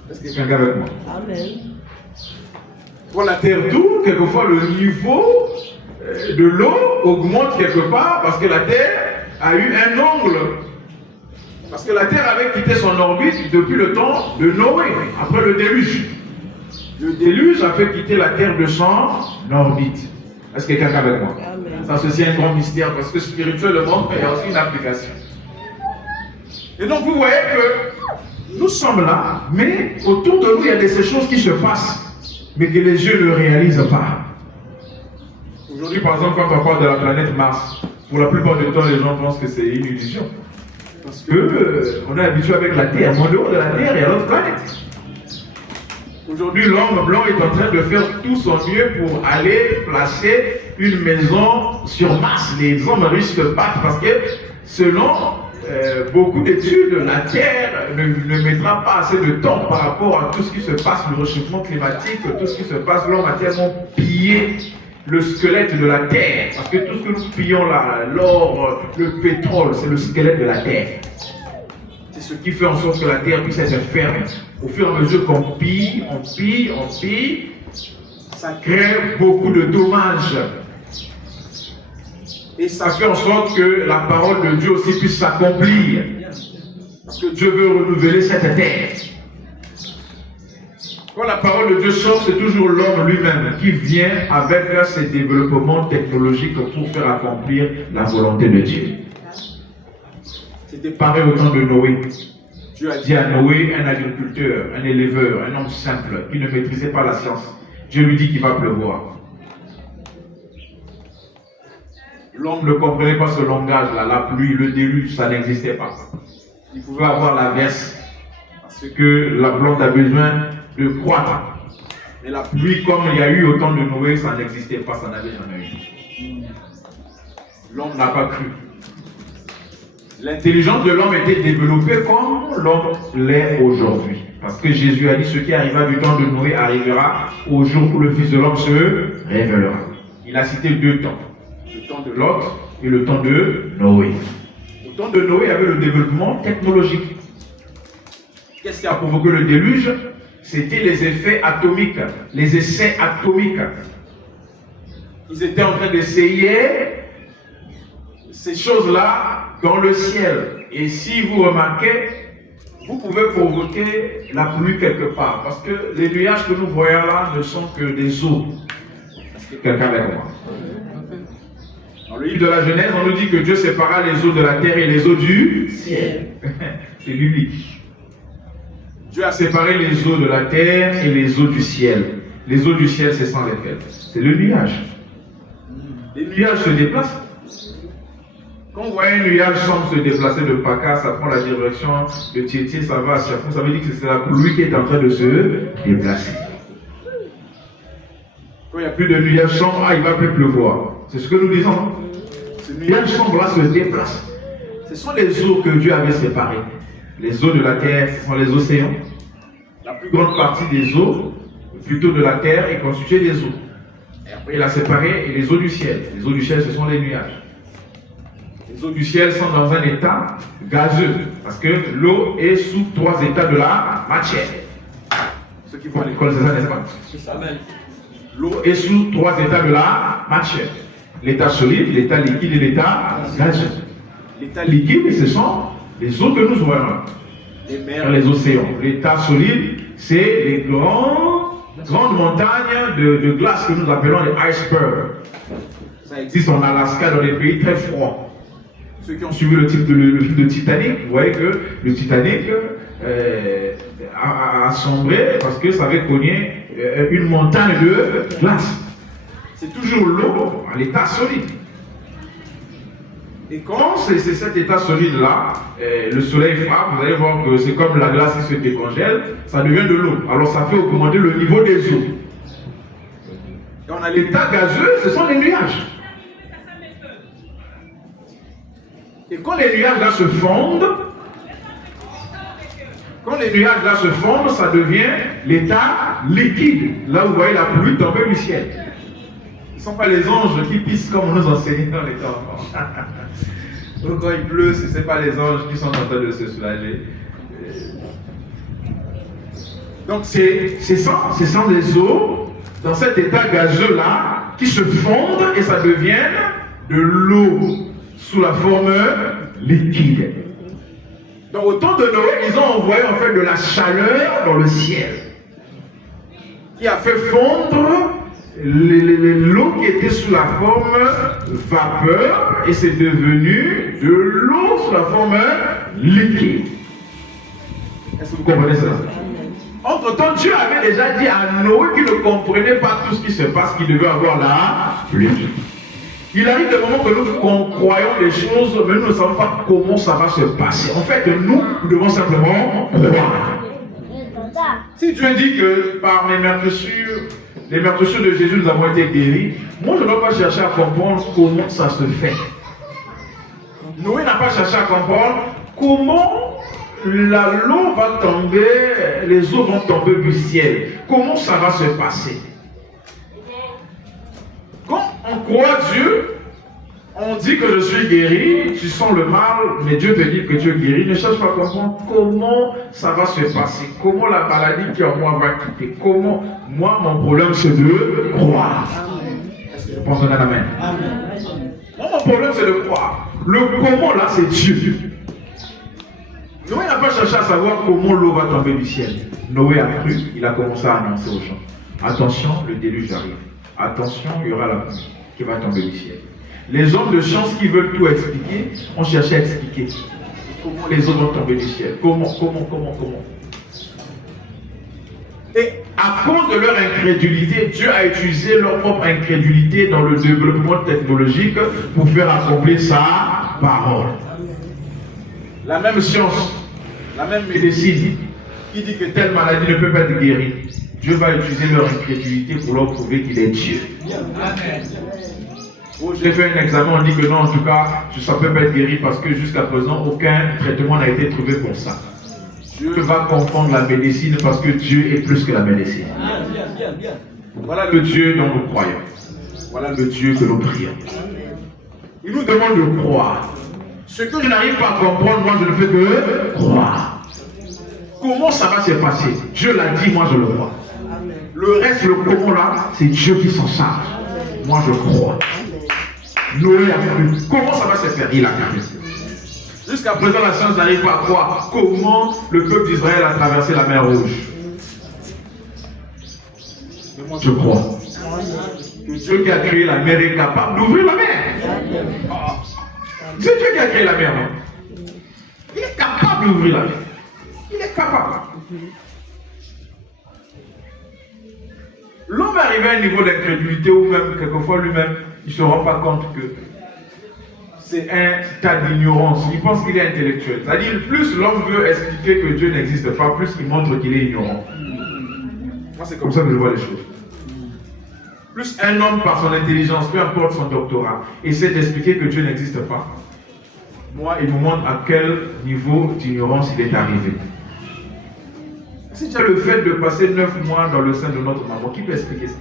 Est-ce que quelqu'un avec moi? Amen. Quand la terre tourne, quelquefois le niveau de l'eau augmente quelque part parce que la terre a eu un angle. Parce que la terre avait quitté son orbite depuis le temps de Noé, après le déluge. Le déluge a fait quitter la terre de son orbite. Est-ce que quelqu'un est avec moi? Amen. Ça, c'est un grand mystère parce que spirituellement, il y a aussi une application. Et donc, vous voyez que nous sommes là, mais autour de nous, il y a ces choses qui se passent, mais que les yeux ne réalisent pas. Aujourd'hui, par exemple, quand on parle de la planète Mars, pour la plupart du temps, les gens pensent que c'est une illusion. Parce qu'on est habitué avec la Terre. Mais en dehors de la Terre, il y a d'autres planètes. Aujourd'hui, l'homme blanc est en train de faire tout son mieux pour aller placer une maison sur Mars. Les hommes riches se battent parce que, selon beaucoup d'études, la Terre ne mettra pas assez de temps par rapport à tout ce qui se passe, le réchauffement climatique, tout ce qui se passe. L'homme a tellement pillé le squelette de la Terre, parce que tout ce que nous pillons là, l'or, le pétrole, c'est le squelette de la Terre. C'est ce qui fait en sorte que la Terre puisse être ferme. Au fur et à mesure qu'on pille, on pille, ça crée beaucoup de dommages. Et ça fait en sorte que la parole de Dieu aussi puisse s'accomplir. Parce que Dieu veut renouveler cette terre. Quand la parole de Dieu sort, c'est toujours l'homme lui-même qui vient avec ses développements technologiques pour faire accomplir la volonté de Dieu. C'était pareil au temps de Noé. Dieu a dit à Noé, un agriculteur, un éleveur, un homme simple, qui ne maîtrisait pas la science. Dieu lui dit qu'il va pleuvoir. L'homme ne comprenait pas ce langage-là, la pluie, le déluge, ça n'existait pas. Il pouvait avoir la verse, parce que la plante a besoin de croître. Mais la pluie, comme il y a eu au temps de Noé, ça n'existait pas, ça n'avait jamais eu. L'homme n'a pas cru. L'intelligence de l'homme était développée comme l'homme l'est aujourd'hui. Parce que Jésus a dit, ce qui arriva du temps de Noé arrivera au jour où le Fils de l'homme se révélera. Il a cité 2 temps. Le temps de Lot et le temps de Noé. Au temps de Noé, il y avait le développement technologique. Qu'est-ce qui a provoqué le déluge? C'était les effets atomiques, les essais atomiques. Ils étaient en train d'essayer ces choses-là dans le ciel. Et si vous remarquez, vous pouvez provoquer la pluie quelque part. Parce que les nuages que nous voyons là ne sont que des eaux. Est-ce que quelqu'un avec moi? Dans le livre de la Genèse, on nous dit que Dieu sépara les eaux de la terre et les eaux du ciel. C'est biblique. Dieu a séparé les eaux de la terre et les eaux du ciel. Les eaux du ciel, ce sont lesquelles? C'est le nuage. Les nuages se déplacent. Quand vous voyez un nuage semble se déplacer de Paka, ça prend la direction de Tieté, ça va à Chafou, ça veut dire que c'est la pluie qui est en train de se déplacer. Quand il n'y a plus de nuages sombres, il ne va plus pleuvoir. C'est ce que nous disons. Hein? Ce nuage sombre-là se déplace. Ce sont les eaux que Dieu avait séparées. Les eaux de la terre, ce sont les océans. La plus grande partie des eaux, plutôt de la terre, est constituée des eaux. Et après, il a séparé et les eaux du ciel. Les eaux du ciel, ce sont les nuages. Les eaux du ciel sont dans un état gazeux, parce que l'eau est sous 3 états de la matière. Ceux qui vont à l'école, c'est ça, n'est-ce pas? C'est ça. L'eau est sous 3 états de la matière. L'état solide, l'état liquide et l'état gazeux. L'état liquide, ce sont les eaux que nous voyons, les mers, les océans. L'état solide, c'est les grandes montagnes de glace que nous appelons les icebergs. Ça existe en Alaska, dans des pays très froids. Ceux qui ont suivi le film de Titanic, vous voyez que le Titanic a sombré parce que ça avait cogné une montagne de glace. C'est toujours l'eau à l'état solide. Et quand c'est cet état solide-là, le soleil frappe, vous allez voir que c'est comme la glace qui se décongèle, ça devient de l'eau. Alors ça fait augmenter le niveau des eaux. Et on a l'état gazeux, ce sont les nuages. Et quand les nuages-là se fondent, ça devient l'état liquide. Là où vous voyez la pluie tomber du ciel. Ce ne sont pas les anges qui pissent comme on nous enseignait dans les temps enfants. Donc quand il pleut, ce n'est pas les anges qui sont en train de se soulager. Donc c'est ça, ce sont les eaux dans cet état gazeux-là qui se fondent et ça devient de l'eau sous la forme liquide. Donc au temps de Noé, ils ont envoyé en fait de la chaleur dans le ciel qui a fait fondre l'eau qui était sous la forme vapeur et c'est devenu de l'eau sous la forme liquide. Est-ce que vous comprenez ça? Entre-temps, Dieu avait déjà dit à Noé qu'il ne comprenait pas tout ce qui se passe, qu'il devait avoir la pluie. Il arrive des moments que nous croyons les choses, mais nous ne savons pas comment ça va se passer. En fait, nous devons simplement croire. Si Dieu dit que par les meurtrissures de Jésus, nous avons été guéris, moi je ne dois pas chercher à comprendre comment ça se fait. Noé n'a pas cherché à comprendre comment l'eau va tomber, les eaux vont tomber du ciel. Comment ça va se passer? Quand on croit Dieu, on dit que je suis guéri, tu sens le mal, mais Dieu te dit que tu es guéri. Ne cherche pas à comprendre comment ça va se passer, comment la maladie qui est en moi va quitter, comment moi, mon problème c'est de croire. Est-ce que je pense qu'on a amen? Moi, mon problème c'est de croire. Le comment là, c'est Dieu. Noé n'a pas cherché à savoir comment l'eau va tomber du ciel. Noé a cru, il a commencé à annoncer aux gens. Attention, le déluge arrive. Attention, il y aura la pluie qui va tomber du ciel. Les hommes de science qui veulent tout expliquer, ont cherché à expliquer comment les eaux vont tomber du ciel. Comment. Et à cause de leur incrédulité, Dieu a utilisé leur propre incrédulité dans le développement technologique pour faire accomplir sa parole. La même science, la même médecine qui dit que telle maladie ne peut pas être guérie. Dieu va utiliser leur incrédulité pour leur prouver qu'il est Dieu. Amen. J'ai fait un examen, on dit que non, en tout cas, ça ne peut pas être guéri parce que jusqu'à présent, aucun traitement n'a été trouvé pour ça. Dieu va confondre la médecine parce que Dieu est plus que la médecine. Voilà le Dieu dont nous croyons. Voilà le Dieu que nous prions. Il nous demande de croire. Ce que je n'arrive pas à comprendre, moi je ne fais que croire. Comment ça va se passer? Dieu l'a dit, moi je le crois. Amen. Le reste, le comment là, c'est Dieu qui s'en charge. Moi je crois. Noé a cru. Comment ça va se faire? Il a cru. Jusqu'à présent, la science n'arrive pas à croire comment le peuple d'Israël a traversé la mer Rouge. Mais moi je crois que Dieu qui a créé la mer est capable d'ouvrir la mer. C'est Dieu qui a créé la mer. Non? Il est capable d'ouvrir la mer. Il est capable. L'homme est arrivé à un niveau d'incrédulité où même, quelquefois lui-même, il ne se rend pas compte que c'est un tas d'ignorance. Il pense qu'il est intellectuel. C'est-à-dire, plus l'homme veut expliquer que Dieu n'existe pas, plus il montre qu'il est ignorant. Moi, c'est comme ça que je vois les choses. Plus un homme, par son intelligence, peu importe son doctorat, essaie d'expliquer que Dieu n'existe pas, moi, il nous montre à quel niveau d'ignorance il est arrivé. Si tu as le fait de passer 9 mois dans le sein de notre maman, qui peut expliquer ça?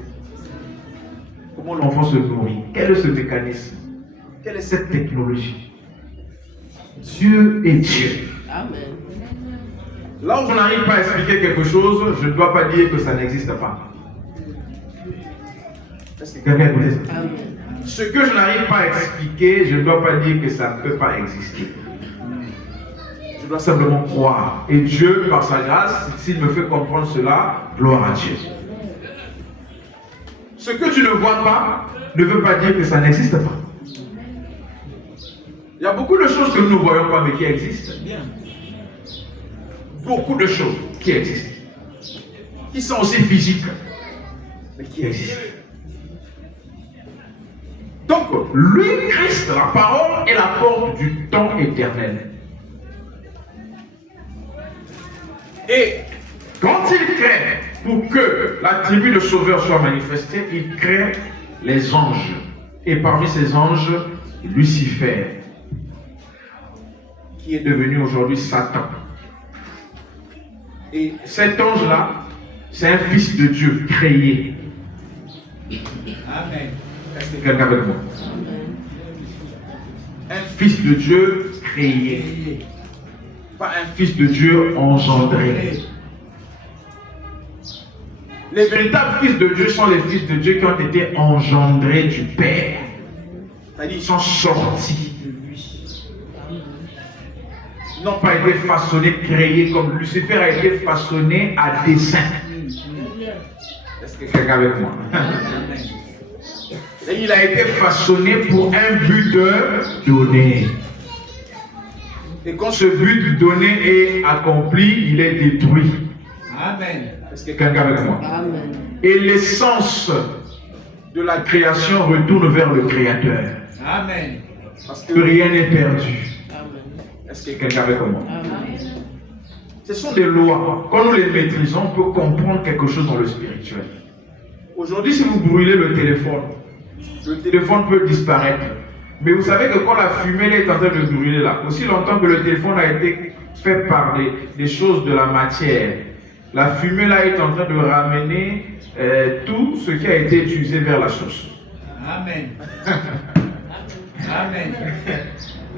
Comment l'enfant se nourrit? Quel est ce mécanisme? Quelle est cette technologie? Dieu est Dieu. Amen. Là où je n'arrive pas à expliquer quelque chose, je ne dois pas dire que ça n'existe pas. Est-ce que quelqu'un a écouté ça? Amen. Ce que je n'arrive pas à expliquer, je ne dois pas dire que ça ne peut pas exister. Je dois simplement croire. Et Dieu, par sa grâce, s'il me fait comprendre cela, gloire à Dieu. Ce que tu ne vois pas ne veut pas dire que ça n'existe pas. Il y a beaucoup de choses que nous ne voyons pas, mais qui existent. Beaucoup de choses qui existent. Qui sont aussi physiques, mais qui existent. Donc, lui, Christ, la parole est la porte du temps éternel. Et quand il crée, pour que l'attribut de sauveur soit manifesté, il crée les anges. Et parmi ces anges, Lucifer, qui est devenu aujourd'hui Satan. Et cet ange-là, c'est un fils de Dieu créé. Amen. Est-ce que quelqu'un avec moi? Un fils de Dieu créé. Pas un fils de Dieu engendré. Les véritables fils de Dieu sont les fils de Dieu qui ont été engendrés du Père. C'est-à-dire ils sont sortis de lui. Ils n'ont pas été façonnés, créés comme Lucifer a été façonné à dessein. Est-ce que quelqu'un avec moi? Et il a été façonné pour un but donné. Et quand ce but donné est accompli, il est détruit. Amen. Est-ce que quelqu'un avec moi? Amen. Et l'essence de la création retourne vers le Créateur. Amen. Parce que rien n'est perdu. Amen. Est-ce que quelqu'un avec moi? Amen. Ce sont des lois. Quand nous les maîtrisons, on peut comprendre quelque chose dans le spirituel. Aujourd'hui, si vous brûlez le téléphone peut disparaître. Mais vous savez que quand la fumée est en train de brûler là, aussi longtemps que le téléphone a été fait par des choses de la matière, la fumée là est en train de ramener tout ce qui a été utilisé vers la source. Amen. Amen.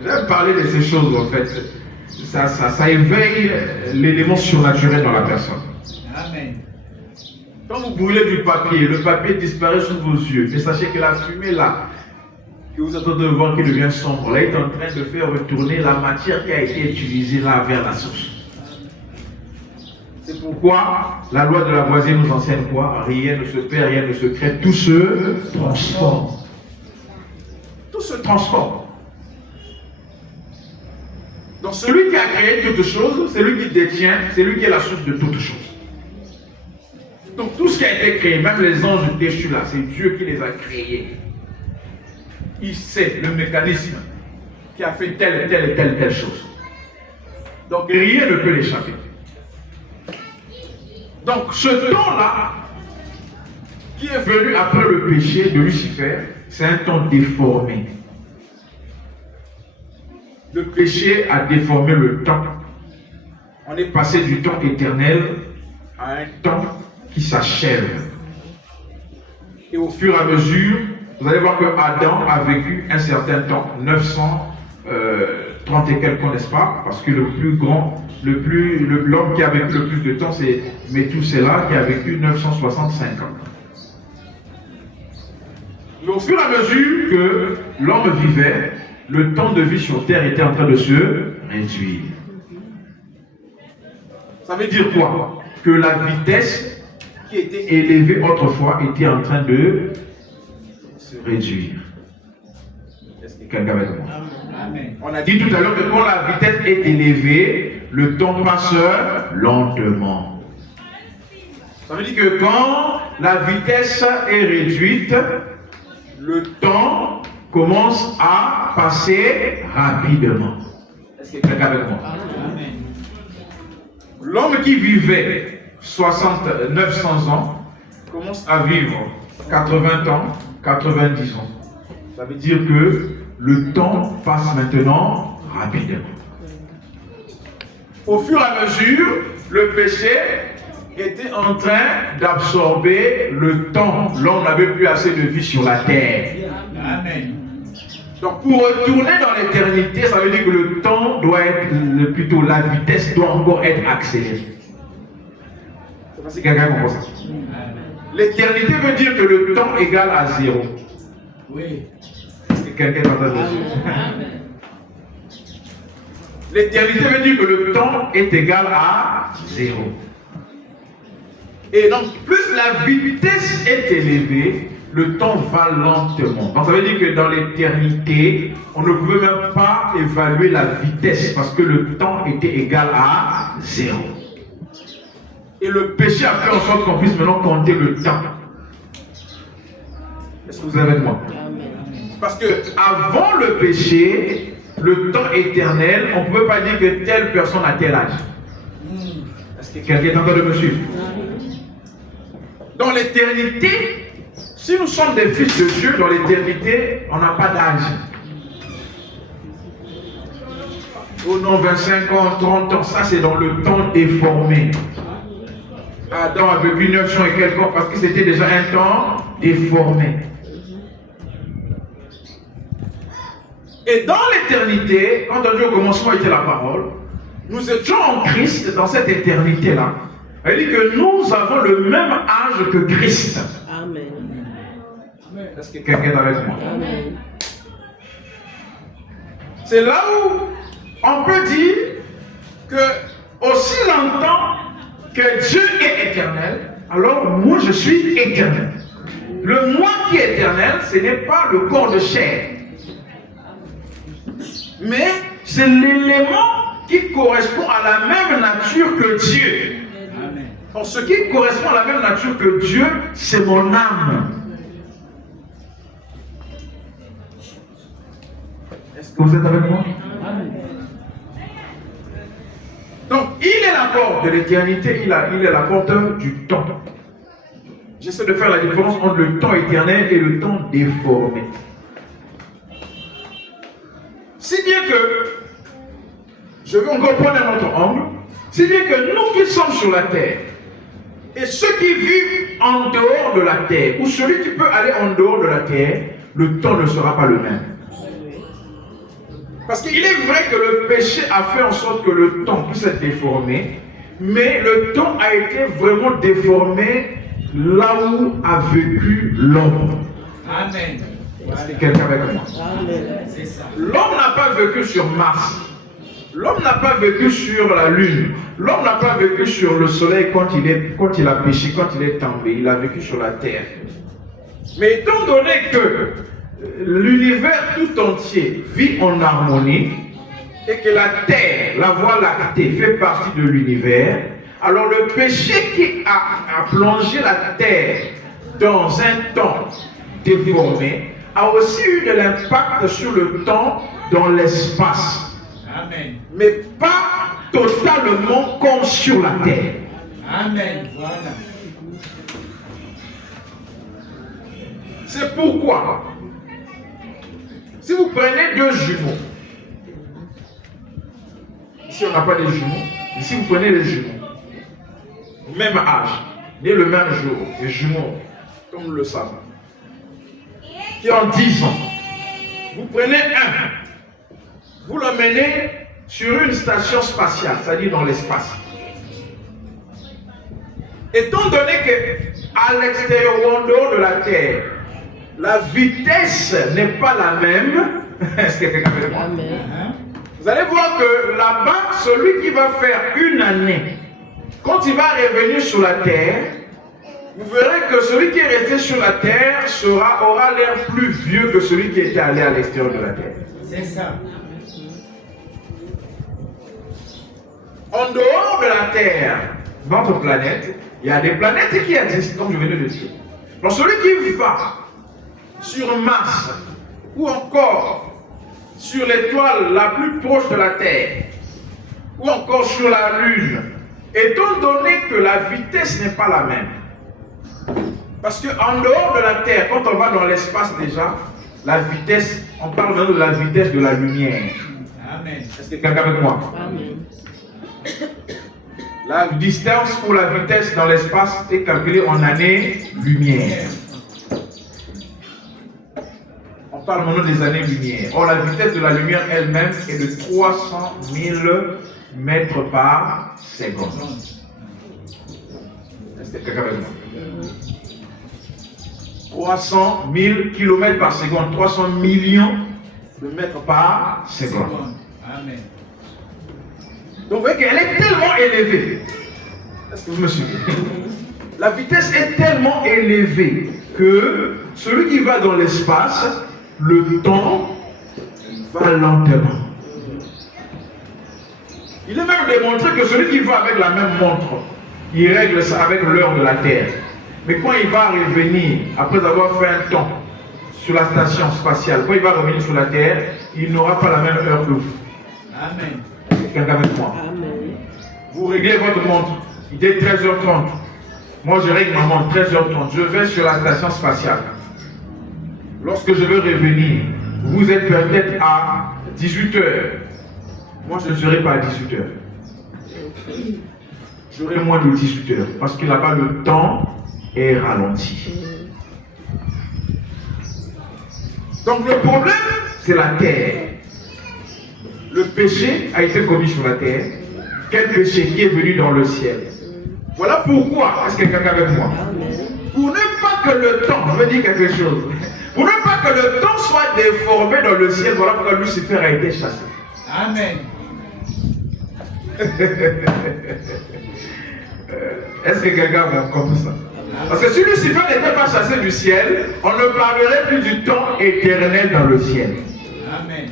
J'aime parler de ces choses en fait. Ça éveille l'élément surnaturel dans la personne. Amen. Quand vous brûlez du papier, le papier disparaît sous vos yeux. Mais sachez que la fumée là, que vous êtes en train de voir qui devient sombre, là est en train de faire retourner la matière qui a été utilisée là vers la source. C'est pourquoi la loi de Lavoisier nous enseigne quoi? Rien ne se perd, rien ne se crée, tout se transforme. Tout se transforme. Donc celui qui a créé toutes choses, c'est lui qui détient, c'est lui qui est la source de toutes choses. Donc tout ce qui a été créé, même les anges déchus là, c'est Dieu qui les a créés. Il sait le mécanisme qui a fait telle et telle et telle chose. Donc rien ne peut l'échapper. Donc ce temps-là, qui est venu après le péché de Lucifer, c'est un temps déformé. Le péché a déformé le temps. On est passé du temps éternel à un temps qui s'achève. Et au fur et à mesure, vous allez voir que Adam a vécu un certain temps, 900 30 et quelques ans, n'est-ce pas? Parce que le plus grand, l'homme qui a vécu le plus de temps, c'est Méthusela qui a vécu 965 ans. Mais au fur et à mesure que l'homme vivait, le temps de vie sur terre était en train de se réduire. Ça veut dire quoi? Que la vitesse qui était élevée autrefois était en train de se réduire. Est-ce que quelqu'un avec moi? Amen. On a dit tout à l'heure que quand la vitesse est élevée, le temps passe lentement. Ça veut dire que quand la vitesse est réduite, le temps commence à passer rapidement. Est-ce que quelqu'un avec moi? Amen. L'homme qui vivait 900 ans commence à vivre 80 ans, 90 ans. Ça veut dire que le temps passe maintenant rapidement. Au fur et à mesure, le péché était en train d'absorber le temps. L'homme n'avait plus assez de vie sur la terre. Amen. Donc pour retourner dans l'éternité, ça veut dire que le temps doit être, plutôt la vitesse doit encore être accélérée. Je ne sais pas si quelqu'un comprend ça. L'éternité veut dire que le temps égale à 0. Oui. Est-ce que quelqu'un entend dessus? L'éternité veut dire que le temps est égal à 0. Et donc, plus la vitesse est élevée, le temps va lentement. Donc, ça veut dire que dans l'éternité, on ne pouvait même pas évaluer la vitesse parce que le temps était égal à 0. Et le péché a fait en sorte qu'on puisse maintenant compter le temps. Est-ce que vous êtes avec moi? Parce que avant le péché, le temps éternel, on ne pouvait pas dire que telle personne a tel âge. Est-ce que quelqu'un est en train de me suivre? Dans l'éternité, si nous sommes des fils de Dieu, dans l'éternité, on n'a pas d'âge. Oh non, 25 ans, 30 ans, ça c'est dans le temps déformé. Adam a vécu 900 et quelques ans parce que c'était déjà un temps déformé. Et dans l'éternité, quand on dit au commencement était la parole, nous étions en Christ dans cette éternité-là. Elle dit que nous avons le même âge que Christ. Amen. Est-ce que quelqu'un est avec moi? Amen. C'est là où on peut dire que aussi longtemps que Dieu est éternel, alors moi je suis éternel. Le moi qui est éternel, ce n'est pas le corps de chair. Mais c'est l'élément qui correspond à la même nature que Dieu. Amen. Donc, ce qui correspond à la même nature que Dieu, c'est mon âme. Est-ce que vous êtes avec moi? Amen. Donc, il est la porte de l'éternité, il est la porte du temps. J'essaie de faire la différence entre le temps éternel et le temps déformé. Si bien que, je vais encore prendre un autre angle, si bien que nous qui sommes sur la terre, et ceux qui vivent en dehors de la terre, ou celui qui peut aller en dehors de la terre, le temps ne sera pas le même. Parce qu'il est vrai que le péché a fait en sorte que le temps puisse être déformé, mais le temps a été vraiment déformé là où a vécu l'homme. Amen. Est-ce que quelqu'un avec moi? L'homme n'a pas vécu sur Mars. L'homme n'a pas vécu sur la Lune. L'homme n'a pas vécu sur le soleil quand il a péché, quand il est tombé. Il a vécu sur la terre. Mais étant donné que l'univers tout entier vit en harmonie et que la terre, la voie lactée, fait partie de l'univers, alors le péché qui a plongé la terre dans un temps déformé a aussi eu de l'impact sur le temps dans l'espace. Amen. Mais pas totalement comme sur la terre. Amen. Voilà. C'est pourquoi, si vous prenez deux jumeaux, ici on n'a pas des jumeaux, mais si vous prenez les jumeaux, même âge, nés le même jour, les jumeaux, comme nous le savons, qui ont 10 ans, vous prenez un, vous l'emmenez sur une station spatiale, c'est-à-dire dans l'espace. Étant donné qu'à l'extérieur ou en dehors de la Terre, la vitesse n'est pas la même, est-ce que quelqu'un peut voir? Vous allez voir que là-bas, celui qui va faire une année, quand il va revenir sur la Terre, vous verrez que celui qui est resté sur la Terre aura l'air plus vieux que celui qui était allé à l'extérieur de la Terre. C'est ça. En dehors de la Terre, notre planète, il y a des planètes qui existent, comme je venais de dire. Donc celui qui va sur Mars, ou encore sur l'étoile la plus proche de la Terre, ou encore sur la Lune, étant donné que la vitesse n'est pas la même, parce qu'en dehors de la Terre, quand on va dans l'espace déjà, la vitesse, on parle maintenant de la vitesse de la lumière. Amen. Est-ce que quelqu'un avec moi? Amen. La distance pour la vitesse dans l'espace est calculée en années-lumière. On parle maintenant des années-lumière. Or, la vitesse de la lumière elle-même est de 300 000 mètres par seconde. Est-ce que quelqu'un avec moi? 300 000 km par seconde, 300 millions de mètres par seconde. Amen. Donc vous voyez qu'elle est tellement élevée. Est-ce que vous me suivez? La vitesse est tellement élevée que celui qui va dans l'espace, le temps va lentement. Il est même démontré que celui qui va avec la même montre, il règle ça avec l'heure de la Terre. Mais quand il va revenir, après avoir fait un temps sur la station spatiale, quand il va revenir sur la Terre, il n'aura pas la même heure que vous. Amen. Quelqu'un avec moi? Amen. Vous réglez votre montre, il est 13h30. Moi je règle ma montre, 13h30. Je vais sur la station spatiale. Lorsque je veux revenir, vous êtes peut-être à 18h. Moi je ne serai pas à 18h. J'aurai moins de 18h. Parce que là-bas le temps est ralenti. Donc le problème, c'est la terre. Le péché a été commis sur la terre. Quel péché qui est venu dans le ciel? Voilà pourquoi, est-ce que quelqu'un avec moi? Pour ne pas que le temps, je veux dire quelque chose, pour ne pas que le temps soit déformé dans le ciel, voilà pourquoi Lucifer a été chassé. Amen. Est-ce que quelqu'un va comme ça? Parce que si Lucifer n'était pas chassé du ciel, on ne parlerait plus du temps éternel dans le ciel. Amen.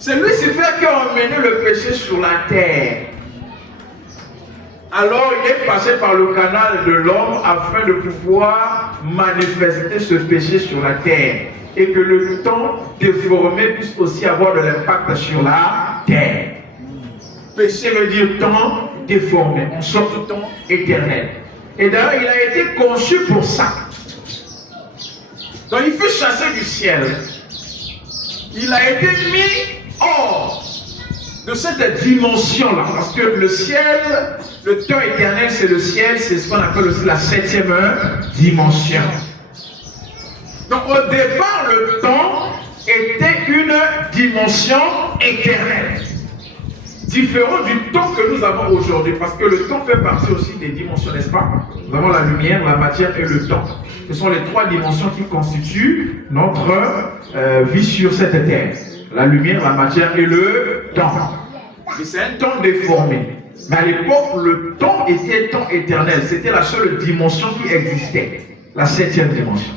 C'est Lucifer qui a emmené le péché sur la terre. Alors il est passé par le canal de l'homme afin de pouvoir manifester ce péché sur la terre. Et que le temps déformé puisse aussi avoir de l'impact sur la terre. Péché veut dire temps déformé, en sorte de temps éternel. Et d'ailleurs, il a été conçu pour ça. Donc il fut chassé du ciel. Il a été mis hors de cette dimension-là. Parce que le ciel, le temps éternel, c'est le ciel, c'est ce qu'on appelle aussi la 7e dimension. Donc au départ, le temps était une dimension éternelle. Différent du temps que nous avons aujourd'hui, parce que le temps fait partie aussi des dimensions, n'est-ce pas? Nous avons la lumière, la matière et le temps. Ce sont les trois dimensions qui constituent notre vie sur cette terre. La lumière, la matière et le temps. Et c'est un temps déformé. Mais à l'époque, le temps était temps éternel. C'était la seule dimension qui existait. La 7e dimension.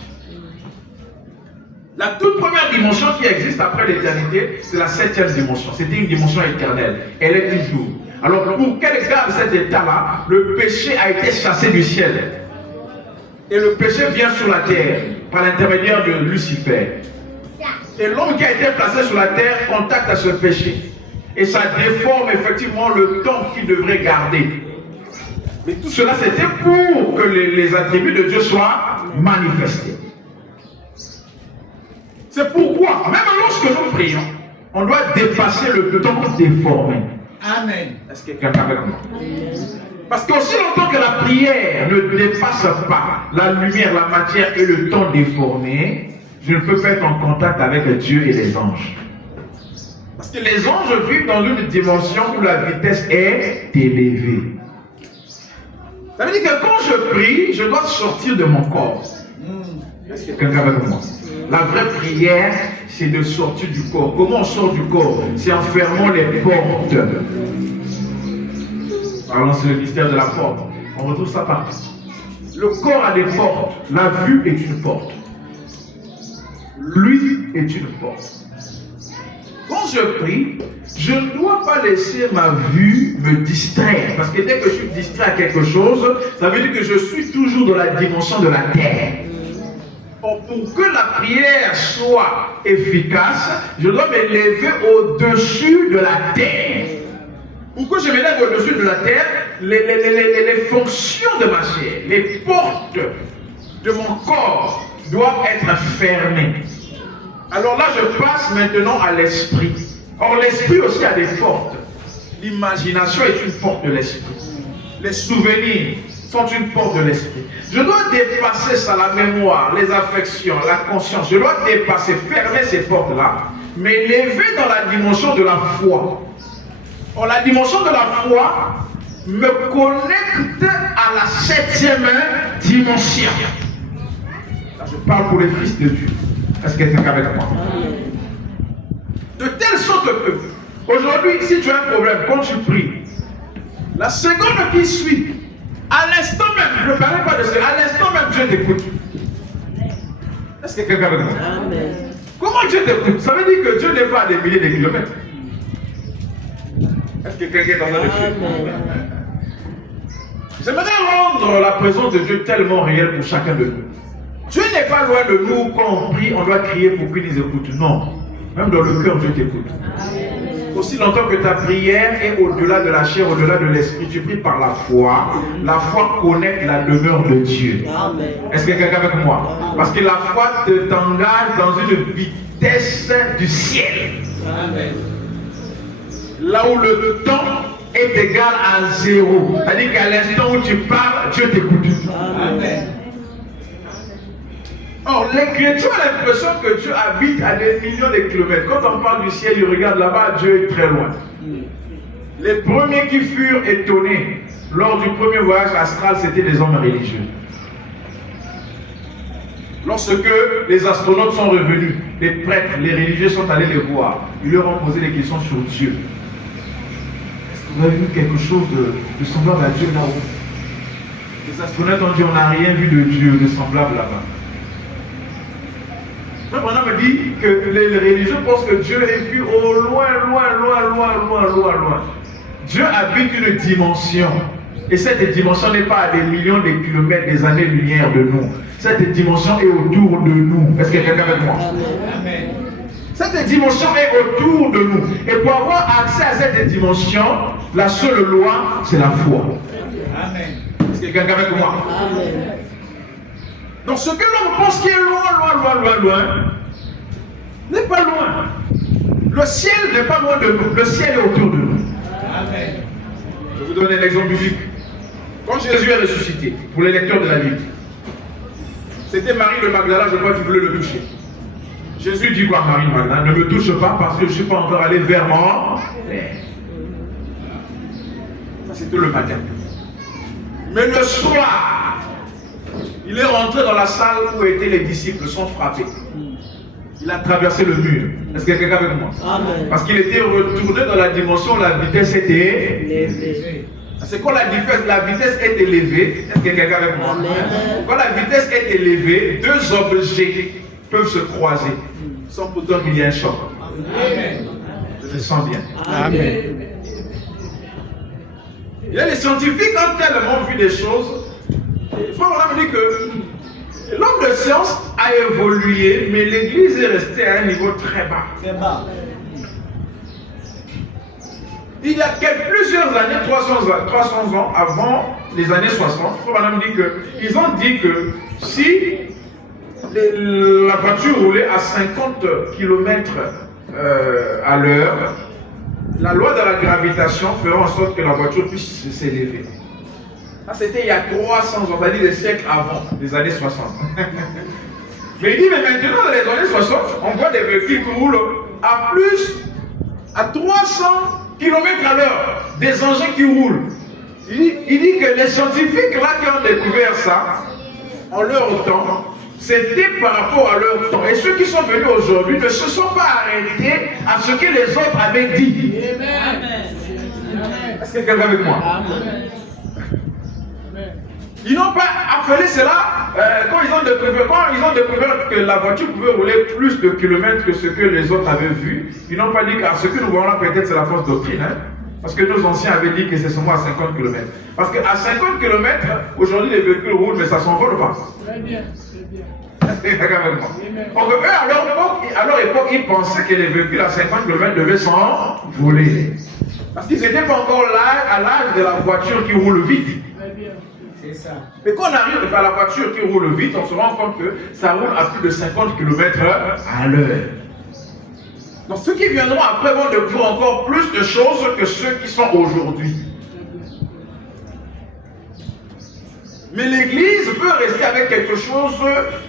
La toute première dimension qui existe après l'éternité, c'est la 7e dimension. C'était une dimension éternelle. Elle est toujours. Alors pour qu'elle garde cet état-là, le péché a été chassé du ciel. Et le péché vient sur la terre par l'intermédiaire de Lucifer. Et l'homme qui a été placé sur la terre contacte à ce péché. Et ça déforme effectivement le temps qu'il devrait garder. Mais tout cela, c'était pour que les attributs de Dieu soient manifestés. C'est pourquoi, même lorsque nous prions, on doit dépasser le temps déformé. Amen. Est-ce que quelqu'un avec moi? Parce qu'aussi longtemps que la prière ne dépasse pas la lumière, la matière et le temps déformé, je ne peux pas être en contact avec Dieu et les anges. Parce que les anges vivent dans une dimension où la vitesse est élevée. Ça veut dire que quand je prie, je dois sortir de mon corps. Est-ce que quelqu'un avec moi? La vraie prière, c'est de sortir du corps. Comment on sort du corps? C'est en fermant les portes. Parlons sur le mystère de la porte. On retrouve ça partout. Le corps a des portes. La vue est une porte. Lui est une porte. Quand je prie, je ne dois pas laisser ma vue me distraire. Parce que dès que je suis distrait à quelque chose, ça veut dire que je suis toujours dans la dimension de la terre. Or, pour que la prière soit efficace, je dois m'élever au-dessus de la terre. Pour que je m'élève au-dessus de la terre, les fonctions de ma chair, les portes de mon corps doivent être fermées. Alors là, je passe maintenant à l'esprit. Or, l'esprit aussi a des portes. L'imagination est une porte de l'esprit. Les souvenirs sont une porte de l'esprit. Je dois dépasser ça, la mémoire, les affections, la conscience. Je dois dépasser, fermer ces portes-là, m'élever dans la dimension de la foi. Or, la dimension de la foi me connecte à la 7e dimension. Là, je parle pour les fils de Dieu. Est-ce que quelqu'un est avec moi? De telle sorte que, aujourd'hui, si tu as un problème, quand tu pries, la seconde qui suit, à l'instant même, je ne parle pas de ça, à l'instant même, Dieu t'écoute. Est-ce que quelqu'un est avec moi? Amen. Comment Dieu t'écoute? Ça veut dire que Dieu n'est pas à des milliers de kilomètres. Est-ce que quelqu'un est en train de suivre? J'aimerais rendre la présence de Dieu tellement réelle pour chacun de nous. Dieu n'est pas loin de nous. Quand on prie, on doit crier pour qu'il nous écoute. Non. Même dans le cœur, Dieu t'écoute. Aussi longtemps que ta prière est au-delà de la chair, au-delà de l'esprit, tu pries par la foi. La foi connecte la demeure de Dieu. Est-ce que quelqu'un est avec moi? Parce que la foi t'engage dans une vitesse du ciel. Amen. Là où le temps est égal à 0. C'est-à-dire qu'à l'instant où tu parles, Dieu t'écoute. Amen. Or, les chrétiens ont l'impression que Dieu habite à des millions de kilomètres. Quand on parle du ciel, ils regardent là-bas, Dieu est très loin. Les premiers qui furent étonnés lors du premier voyage astral, c'était des hommes religieux. Lorsque les astronautes sont revenus, les prêtres, les religieux sont allés les voir. Ils leur ont posé des questions sur Dieu. Est-ce que vous avez vu quelque chose de semblable à Dieu là-haut? Les astronautes ont dit, on n'a rien vu de Dieu de semblable là-bas. Frère Branham me dit que les religieux pensent que Dieu est vu au loin. Dieu habite une dimension. Et cette dimension n'est pas à des millions de kilomètres, des années-lumière de nous. Cette dimension est autour de nous. Est-ce qu'il y a quelqu'un avec moi? Amen. Cette dimension est autour de nous. Et pour avoir accès à cette dimension, la seule loi, c'est la foi. Amen. Est-ce qu'il y a quelqu'un avec moi? Amen. Donc ce que l'on pense qui est loin, n'est pas loin. Le ciel n'est pas loin de nous. Le ciel est autour de nous. Amen. Je vous donne un exemple biblique. Quand Jésus est ressuscité, pour les lecteurs de la Bible, c'était Marie de Magdala, je crois, qui voulait le toucher. Jésus dit quoi à Marie de Magdala? Ne me touche pas parce que je ne suis pas encore allé vers mon Père. Ça, c'était le matin. Mais le soir, il est rentré dans la salle où étaient les disciples, sont frappés. Il a traversé le mur. Est-ce qu'il y a quelqu'un avec moi? Amen. Parce qu'il était retourné dans la dimension où la vitesse était Lévé. C'est quand la vitesse est élevée. Est-ce qu'il y a quelqu'un avec moi? Amen. Quand la vitesse est élevée, deux objets peuvent se croiser sans pourtant qu'il y ait un choc. Amen. Je le sens bien. Amen. Il y a les scientifiques ont tellement vu des choses. Il faut vraiment dire que l'homme de science a évolué, mais l'église est restée à un niveau très bas. Très bas. Il y a plusieurs années, 300 ans avant les années 60, il faut vraiment dire qu'ils ont dit que si la voiture roulait à 50 km à l'heure, la loi de la gravitation fera en sorte que la voiture puisse s'élever. Ça, c'était il y a 300 ans, on va dire des siècles avant, les années 60. Mais il dit, mais maintenant, dans les années 60, on voit des véhicules qui roulent à plus à 300 km/h, des engins qui roulent. Il dit que les scientifiques là qui ont découvert ça, en leur temps, c'était par rapport à leur temps. Et ceux qui sont venus aujourd'hui ne se sont pas arrêtés à ce que les autres avaient dit. Est-ce que quelqu'un avec moi? Ils n'ont pas appelé cela quand ils ont découvert que la voiture pouvait rouler plus de kilomètres que ce que les autres avaient vu. Ils n'ont pas dit qu'à ce que nous voyons là, peut-être c'est la fausse doctrine. Hein? Parce que nos anciens avaient dit que c'est seulement à 50 km. Parce qu'à 50 km, aujourd'hui les véhicules roulent, mais ça ne s'envole pas. Très bien, très bien. Donc eux, à leur époque, ils pensaient que les véhicules à 50 km devaient s'envoler. Parce qu'ils n'étaient pas encore là, à l'âge de la voiture qui roule vite. C'est ça. Mais quand on arrive à la voiture qui roule vite, on se rend compte que ça roule à plus de 50 km à l'heure. Donc ceux qui viendront après vont découvrir encore plus de choses que ceux qui sont aujourd'hui. Mais l'Église peut rester avec quelque chose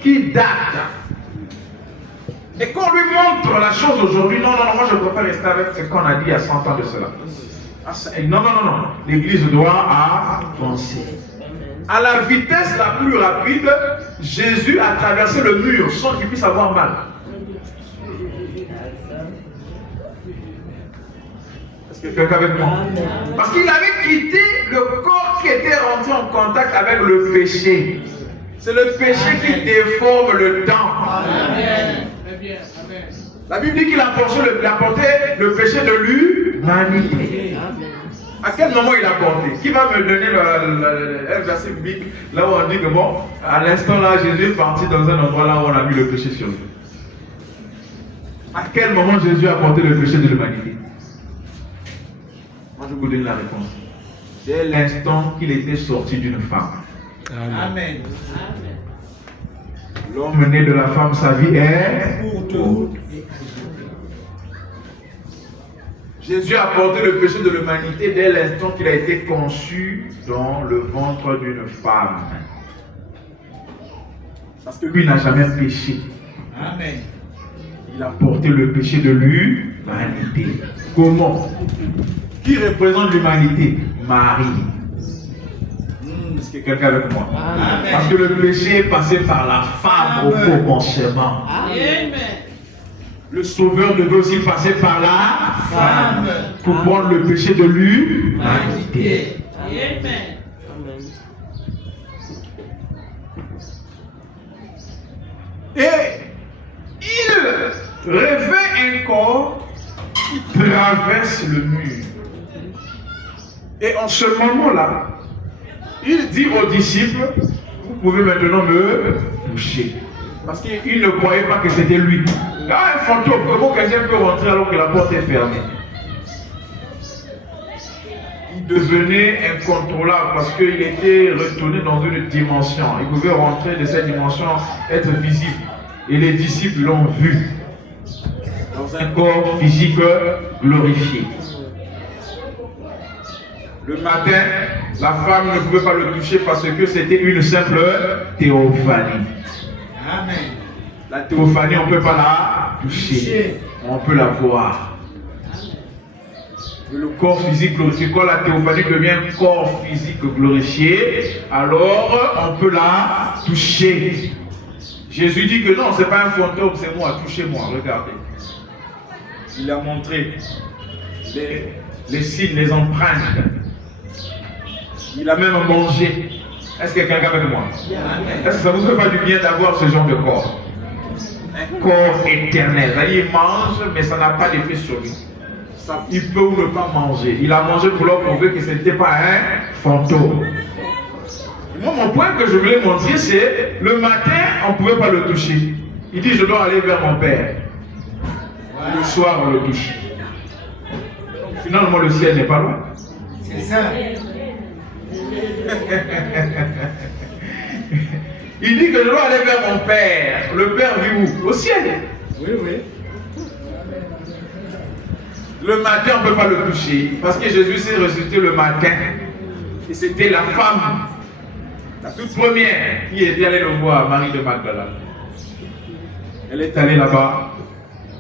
qui date. Et quand on lui montre la chose aujourd'hui, non, moi je préfère rester avec ce qu'on a dit il y a 100 ans de cela. Non. L'Église doit avancer. À la vitesse la plus rapide, Jésus a traversé le mur sans qu'il puisse avoir mal. Est-ce que quelqu'un avec moi? Parce qu'il avait quitté le corps qui était rentré en contact avec le péché. C'est le péché qui déforme le temps. Amen. La Bible dit qu'il a porté le péché de l'humanité. À quel moment il a porté? Qui va me donner un verset biblique là où on dit que bon, à l'instant là, Jésus est parti dans un endroit là où on a mis le péché sur lui. À quel moment Jésus a porté le péché de l'humanité? Moi je vous donne la réponse. C'est l'instant qu'il était sorti d'une femme. Amen. L'homme né de la femme, sa vie est pour tout. Jésus a porté le péché de l'humanité dès l'instant qu'il a été conçu dans le ventre d'une femme. Parce que lui n'a jamais péché. Amen. Il a porté le péché de l'humanité. Comment? Qui représente l'humanité? Marie. Est-ce que quelqu'un avec moi? Amen. Parce que le péché est passé par la femme au commencement. Amen. Le Sauveur devait aussi passer par la femme pour prendre le péché de l'humanité. Amen. Et il revêt un corps qui traverse le mur. Et en ce moment-là, il dit aux disciples, vous pouvez maintenant me toucher. Parce qu'il ne croyait pas que c'était lui. Là, un fantôme, comment quelqu'un peut rentrer alors que la porte est fermée? Il devenait incontrôlable parce qu'il était retourné dans une dimension. Il pouvait rentrer de cette dimension, être visible. Et les disciples l'ont vu dans un corps physique glorifié. Le matin, la femme ne pouvait pas le toucher parce que c'était une simple théophanie. Amen. La théophanie, on ne peut pas la toucher. On peut la voir. Le corps physique glorifié, quand la théophanie devient un corps physique glorifié, alors on peut la toucher. Jésus dit que non, ce n'est pas un fantôme, c'est moi, touchez-moi, regardez. Il a montré les signes, les empreintes. Il a même mangé. Est-ce que quelqu'un avec moi? Est-ce que ça ne vous fait pas du bien d'avoir ce genre de corps? Un corps éternel. Il mange, mais ça n'a pas d'effet sur lui. Il peut ou ne pas manger. Il a mangé pour leur prouver que ce n'était pas un fantôme. Moi, mon point que je voulais montrer, c'est le matin, on ne pouvait pas le toucher. Il dit, je dois aller vers mon Père. Le soir, on le touche. Donc, finalement, le ciel n'est pas loin. C'est ça. Il dit que je dois aller vers mon Père. Le Père vit où? Au ciel. Oui. Le matin, on ne peut pas le toucher. Parce que Jésus s'est ressuscité le matin. Et c'était la femme, la toute première, qui était allée le voir, Marie de Magdala. Elle est allée là-bas.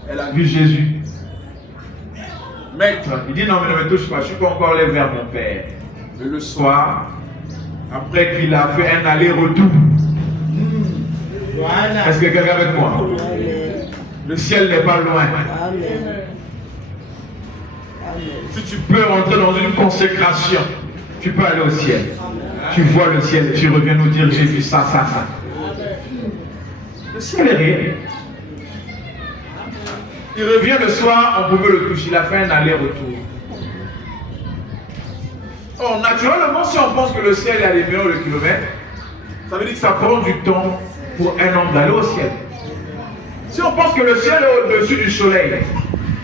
Elle a vu Jésus. maître, il dit non mais ne me touche pas, je ne suis pas encore allé vers mon père. Mais le soir, après qu'il a fait un aller-retour, Voilà. est-ce que quelqu'un avec moi? Amen. Le ciel n'est pas loin. Amen. Amen. Si tu peux rentrer dans une consécration, tu peux aller au ciel. Tu vois le ciel et tu reviens nous dire j'ai vu ça, ça, ça. Le ciel est réel. Il revient le soir, on pouvait le toucher, il a fait un aller-retour. Or, naturellement, si on pense que le ciel est à des millions de kilomètres, ça veut dire que ça prend du temps pour un homme d'aller au ciel. Si on pense que le ciel est au-dessus du soleil,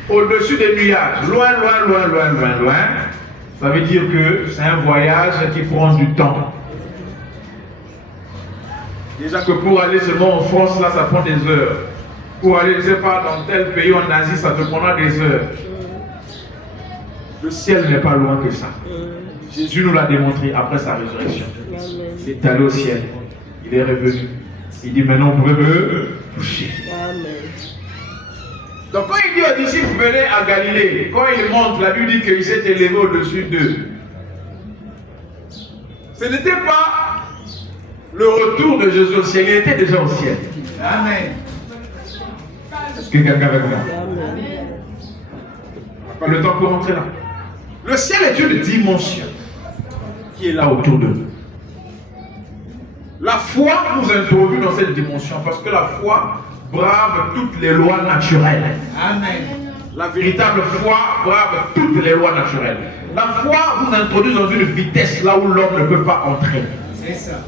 au-dessus des nuages, loin, loin, loin, loin, loin, loin, ça veut dire que c'est un voyage qui prend du temps. Déjà que pour aller seulement en France, là, ça prend des heures. Pour aller, je ne sais pas, dans tel pays en Asie, ça te prendra des heures. Le ciel n'est pas loin que ça. Jésus nous l'a démontré après sa résurrection. Il est allé au ciel. Il est revenu. Il dit maintenant vous pouvez me toucher. Amen. Donc quand il dit aux disciples venez à Galilée, quand il monte, la Bible dit qu'il s'est élevé au-dessus d'eux. Ce n'était pas le retour de Jésus au ciel, il était déjà au ciel. Amen. Est-ce que quelqu'un avec moi? Amen. Pas le temps pour rentrer là. Le ciel est une dimension qui est là autour de nous. La foi nous introduit dans cette dimension parce que la foi brave toutes les lois naturelles. Amen. La véritable foi brave toutes les lois naturelles. La foi vous introduit dans une vitesse là où l'homme ne peut pas entrer. C'est ça.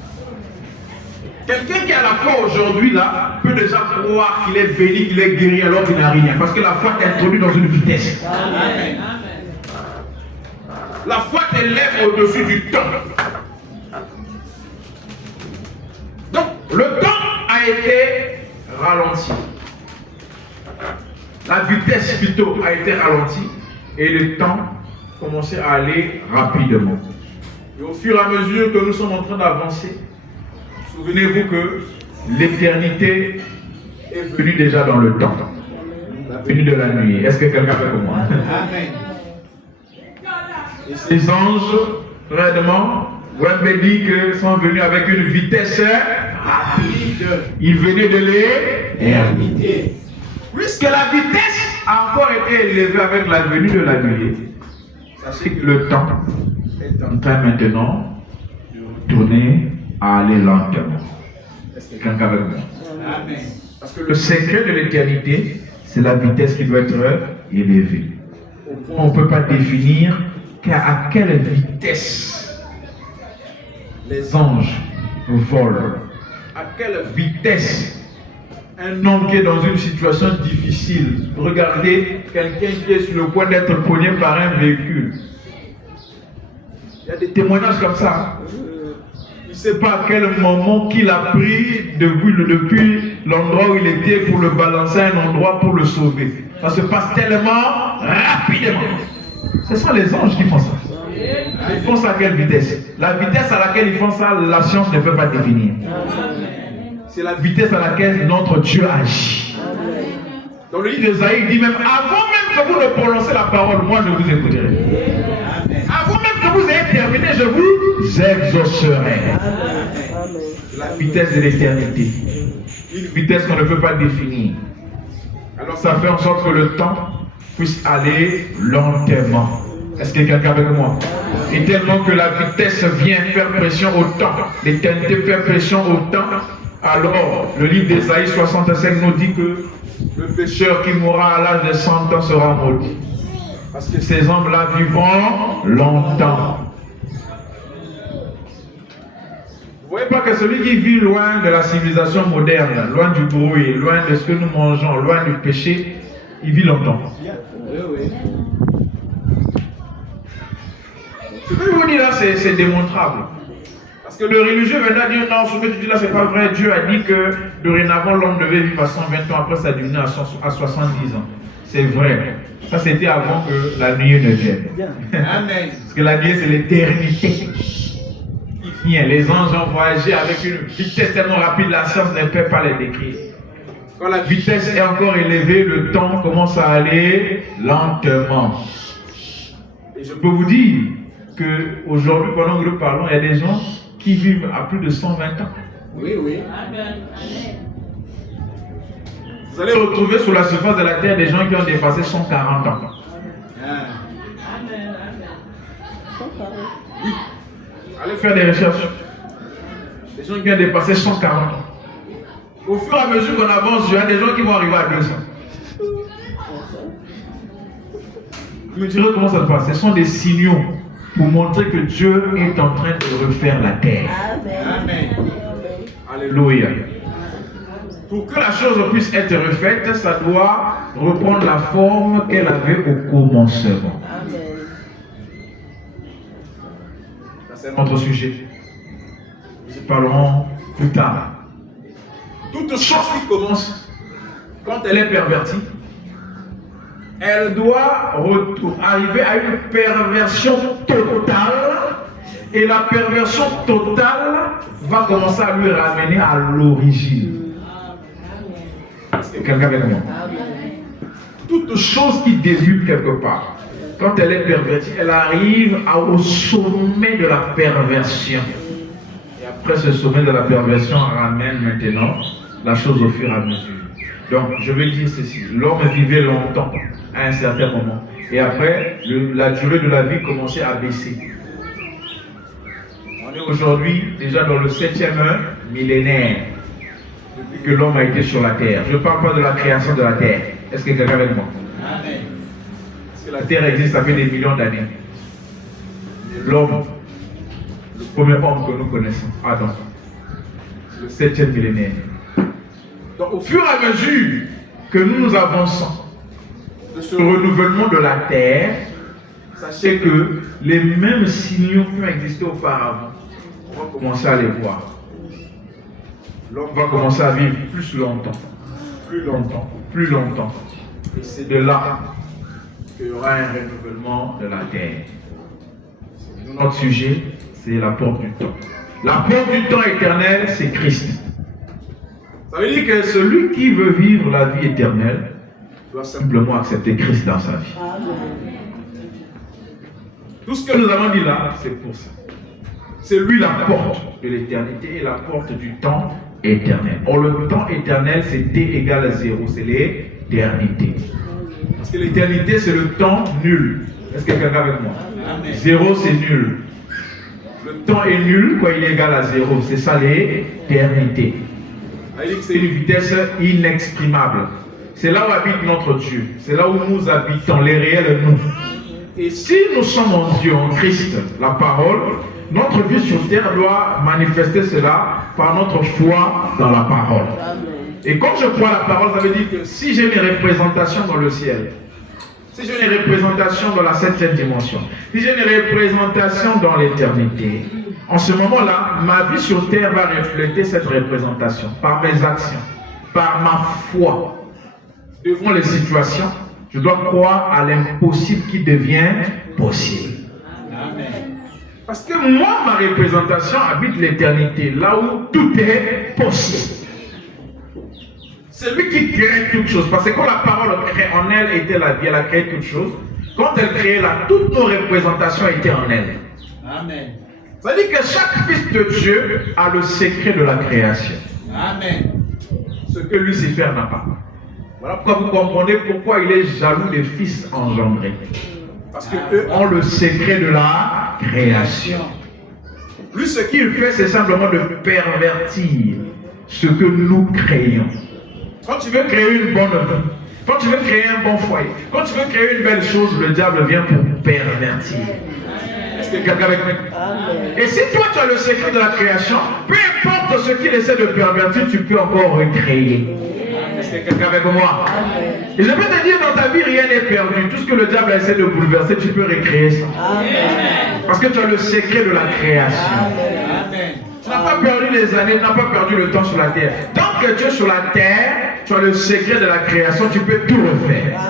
Quelqu'un qui a la foi aujourd'hui là peut déjà croire qu'il est béni, qu'il est guéri alors qu'il n'a rien. Parce que la foi t'introduit dans une vitesse. Amen. La foi t'élève au-dessus du temps. Donc, le temps a été ralenti. La vitesse plutôt a été ralentie et le temps commençait à aller rapidement. Et au fur et à mesure que nous sommes en train d'avancer, souvenez-vous que l'éternité est venue déjà dans le temps. La venue de la nuit. Est-ce que quelqu'un fait comme moi? Amen. Et ces anges, réellement, Wembe dit qu'ils sont venus avec une vitesse rapide. Ils venaient de l'éternité. Puisque la vitesse a encore été élevée avec la venue de la nuit, sachez que le temps est en train maintenant de retourner à aller lentement. Est-ce que quelqu'un avec moi? Amen. Parce que le secret de l'éternité, c'est la vitesse qui doit être élevée. On ne peut pas définir à quelle vitesse les anges volent, à quelle vitesse un homme qui est dans une situation difficile. Regardez quelqu'un qui est sur le point d'être pogné par un véhicule. Il y a des témoignages comme ça. Il ne sait pas à quel moment qu'il a pris depuis l'endroit où il était pour le balancer à un endroit pour le sauver. Ça se passe tellement rapidement. Ce sont les anges qui font ça. Ils font ça à quelle vitesse? La vitesse à laquelle ils font ça, la science ne peut pas définir. C'est la vitesse à laquelle notre Dieu agit. Dans le livre d'Ésaïe, il dit même avant même que vous ne prononcez la parole, moi je vous écouterai. Avant même que vous ayez terminé, je vous exaucerai. La vitesse de l'éternité. Une vitesse qu'on ne peut pas définir. Alors ça fait en sorte que le temps puisse aller lentement. Est-ce que quelqu'un avec moi? Et tellement que la vitesse vient faire pression au temps, l'éternité fait pression au temps, alors le livre d'Ésaïe 65 nous dit que le pécheur qui mourra à l'âge de 100 ans sera maudit. Parce que ces hommes-là vivront longtemps. Vous ne voyez pas que celui qui vit loin de la civilisation moderne, loin du bruit, loin de ce que nous mangeons, loin du péché, il vit longtemps. Oui. Ce que je vous dis là, c'est démontrable. Parce que le religieux maintenant dit non, ce que tu dis là, c'est pas vrai. Dieu a dit que dorénavant l'homme devait vivre à 120 ans, après ça a devenu à 70 ans. C'est vrai. Ça c'était avant que la nuit ne vienne. Amen. Parce que la nuit c'est l'éternité. Les anges ont voyagé avec une vitesse tellement rapide, la science ne peut pas les décrire. Quand la vitesse est encore élevée, le temps commence à aller lentement. Et je peux vous dire qu'aujourd'hui, pendant que nous parlons, il y a des gens qui vivent à plus de 120 ans. Oui, oui. Vous allez retrouver sur la surface de la terre des gens qui ont dépassé 140 ans. Allez faire des recherches. Des gens qui ont dépassé 140 ans. Au fur et à mesure qu'on avance, il y a des gens qui vont arriver à 200. Vous me direz comment ça se passe. Ce sont des signaux pour montrer que Dieu est en train de refaire la terre. Amen. Alléluia. Pour que la chose puisse être refaite, ça doit reprendre la forme qu'elle avait au commencement. Ça, c'est notre sujet. Nous en parlerons plus tard. Toute chose qui commence, quand elle est pervertie, elle doit arriver à une perversion totale. Et la perversion totale va commencer à lui ramener à l'origine. Est-ce que quelqu'un avec moi? Toute chose qui débute quelque part, quand elle est pervertie, elle arrive au sommet de la perversion. Et après ce sommet de la perversion ramène maintenant la chose au fur et à mesure. Donc, je vais dire ceci. L'homme vivait longtemps à un certain moment. Et après, la durée de la vie commençait à baisser. On est aujourd'hui déjà dans le 7e millénaire depuis que l'homme a été sur la terre. Je ne parle pas de la création de la terre. Est-ce que quelqu'un est avec moi? Amen. Parce que la terre existe, ça fait des millions d'années. L'homme, le premier homme que nous connaissons, Adam, le 7e millénaire. Donc au fur et à mesure que nous avançons de ce renouvellement de la terre, sachez que les mêmes signaux qui ont existé auparavant, on va commencer à les voir. L'homme va commencer à vivre plus longtemps, plus longtemps, plus longtemps. Et c'est de là qu'il y aura un renouvellement de la terre. Notre sujet, c'est la porte du temps. La porte du temps éternel, c'est Christ. Ça veut dire que celui qui veut vivre la vie éternelle doit simplement accepter Christ dans sa vie. Tout ce que nous avons dit là, c'est pour ça. C'est lui la porte de l'éternité et la porte du temps éternel. Or, le temps éternel, c'est T égale 0, c'est l'éternité. Parce que l'éternité, c'est le temps nul. Est-ce que quelqu'un avec moi? Amen. 0, c'est nul. Le temps est nul quand il est égal à 0. C'est ça l'éternité. C'est une vitesse inexprimable. C'est là où habite notre Dieu. C'est là où nous habitons, les réels nous. Et si nous sommes en Dieu, en Christ, la parole, notre vie sur terre doit manifester cela par notre foi dans la parole. Et quand je crois la parole, ça veut dire que si j'ai une représentation dans le ciel, si j'ai une représentation dans la 7e dimension, si j'ai une représentation dans l'éternité, en ce moment-là, ma vie sur terre va refléter cette représentation par mes actions, par ma foi. Devant les situations, je dois croire à l'impossible qui devient possible. Amen. Parce que moi, ma représentation habite l'éternité, là où tout est possible. C'est lui qui crée toute chose. Parce que quand la parole crée en elle était la vie, elle a créé toute chose. Quand elle créait là, toutes nos représentations étaient en elle. Amen. Ça veut dire que chaque fils de Dieu a le secret de la création. Amen. Ce que Lucifer n'a pas. Voilà pourquoi vous comprenez pourquoi il est jaloux des fils engendrés. Parce qu'eux ont le secret de la création. Lui, ce qu'il fait, c'est simplement de pervertir ce que nous créons. Quand tu veux créer une bonne vie, quand tu veux créer un bon foyer, quand tu veux créer une belle chose, le diable vient pour pervertir. Est-ce que quelqu'un avec moi? Et si toi tu as le secret de la création, peu importe ce qu'il essaie de pervertir, tu peux encore recréer. Est-ce que quelqu'un avec moi? Et je peux te dire, dans ta vie, rien n'est perdu. Tout ce que le diable essaie de bouleverser, tu peux recréer ça. Parce que tu as le secret de la création. Amen. Tu n'as pas perdu les années, tu n'as pas perdu le temps sur la terre. Tant que tu es sur la terre, tu as le secret de la création, tu peux tout refaire.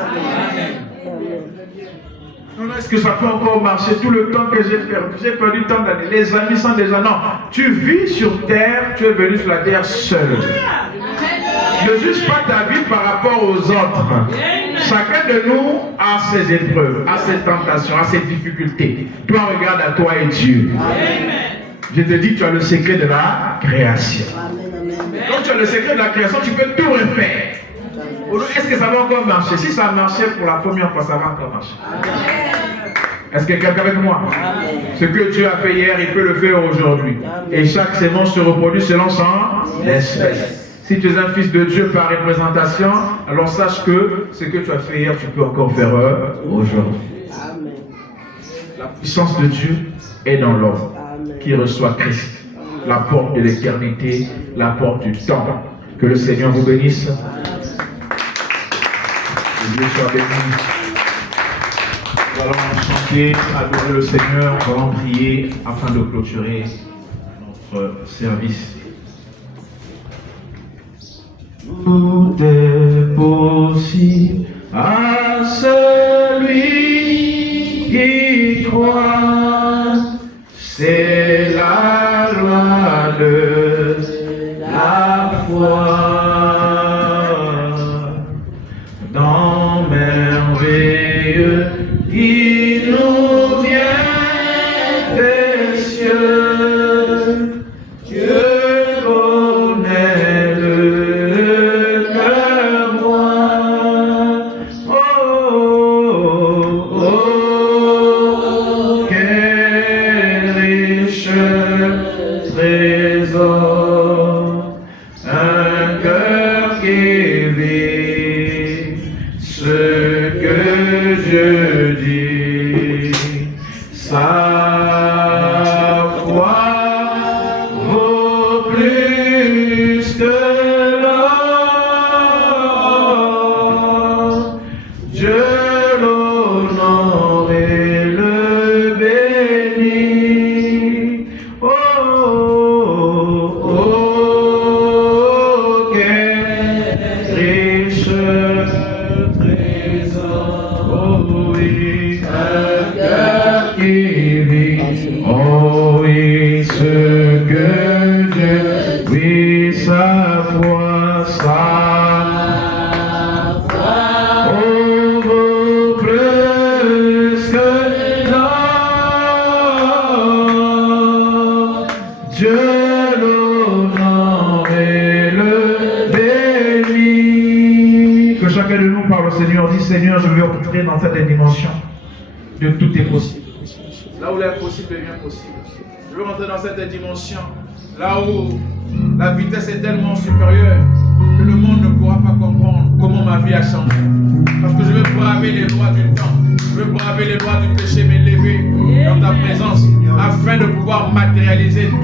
Non, est-ce que ça peut encore marcher tout le temps que j'ai perdu? J'ai perdu tant d'années. Les amis sont déjà... Non, tu vis sur terre, tu es venu sur la terre seul. Ne juge pas ta vie par rapport aux autres. Chacun de nous a ses épreuves, a ses tentations, a ses difficultés. Toi, regarde à toi et Dieu. Je te dis, tu as le secret de la création. Quand tu as le secret de la création, tu peux tout refaire. Est-ce que ça va encore marcher? Si ça a marché pour la première fois, ça va encore marcher. Est-ce que quelqu'un avec moi? Ce que Dieu a fait hier, il peut le faire aujourd'hui. Et chaque sémence se reproduit selon son espèce. Si tu es un fils de Dieu par représentation, alors sache que ce que tu as fait hier, tu peux encore faire aujourd'hui. La puissance de Dieu est dans l'homme qui reçoit Christ. La porte de l'éternité, la porte du temps. Que le Seigneur vous bénisse. Que Dieu soit béni. Nous allons chanter, adorer le Seigneur, nous allons prier afin de clôturer notre service. Tout est possible à celui qui croit. C'est la loi de la foi. Dans merveilleux qui nous vient des cieux, Dieu connaît le cœur droit. Oh, oh, oh, quel riche trésor, un cœur qui vit ce que je dis, sa foi vaut plus que l'or. Dieu l'honore et le bénit. Oh, oh, oh, quel riche trésor. Oh oui, un cœur qui vit. Oh oui, ce que Dieu, oui, sa foi, oh, vaut plus que l'or. Dieu l'honore et le bénit. Que chacun de nous parle au Seigneur, dit Seigneur, je veux entrer dans cette dimension de tout est possible. Là où l'impossible devient possible. Je veux rentrer dans cette dimension, là où la vitesse est tellement supérieure que le monde ne pourra pas comprendre comment ma vie a changé. Parce que je veux braver les lois du temps, je veux braver les lois du péché, m'élever dans ta présence afin de pouvoir matérialiser tout.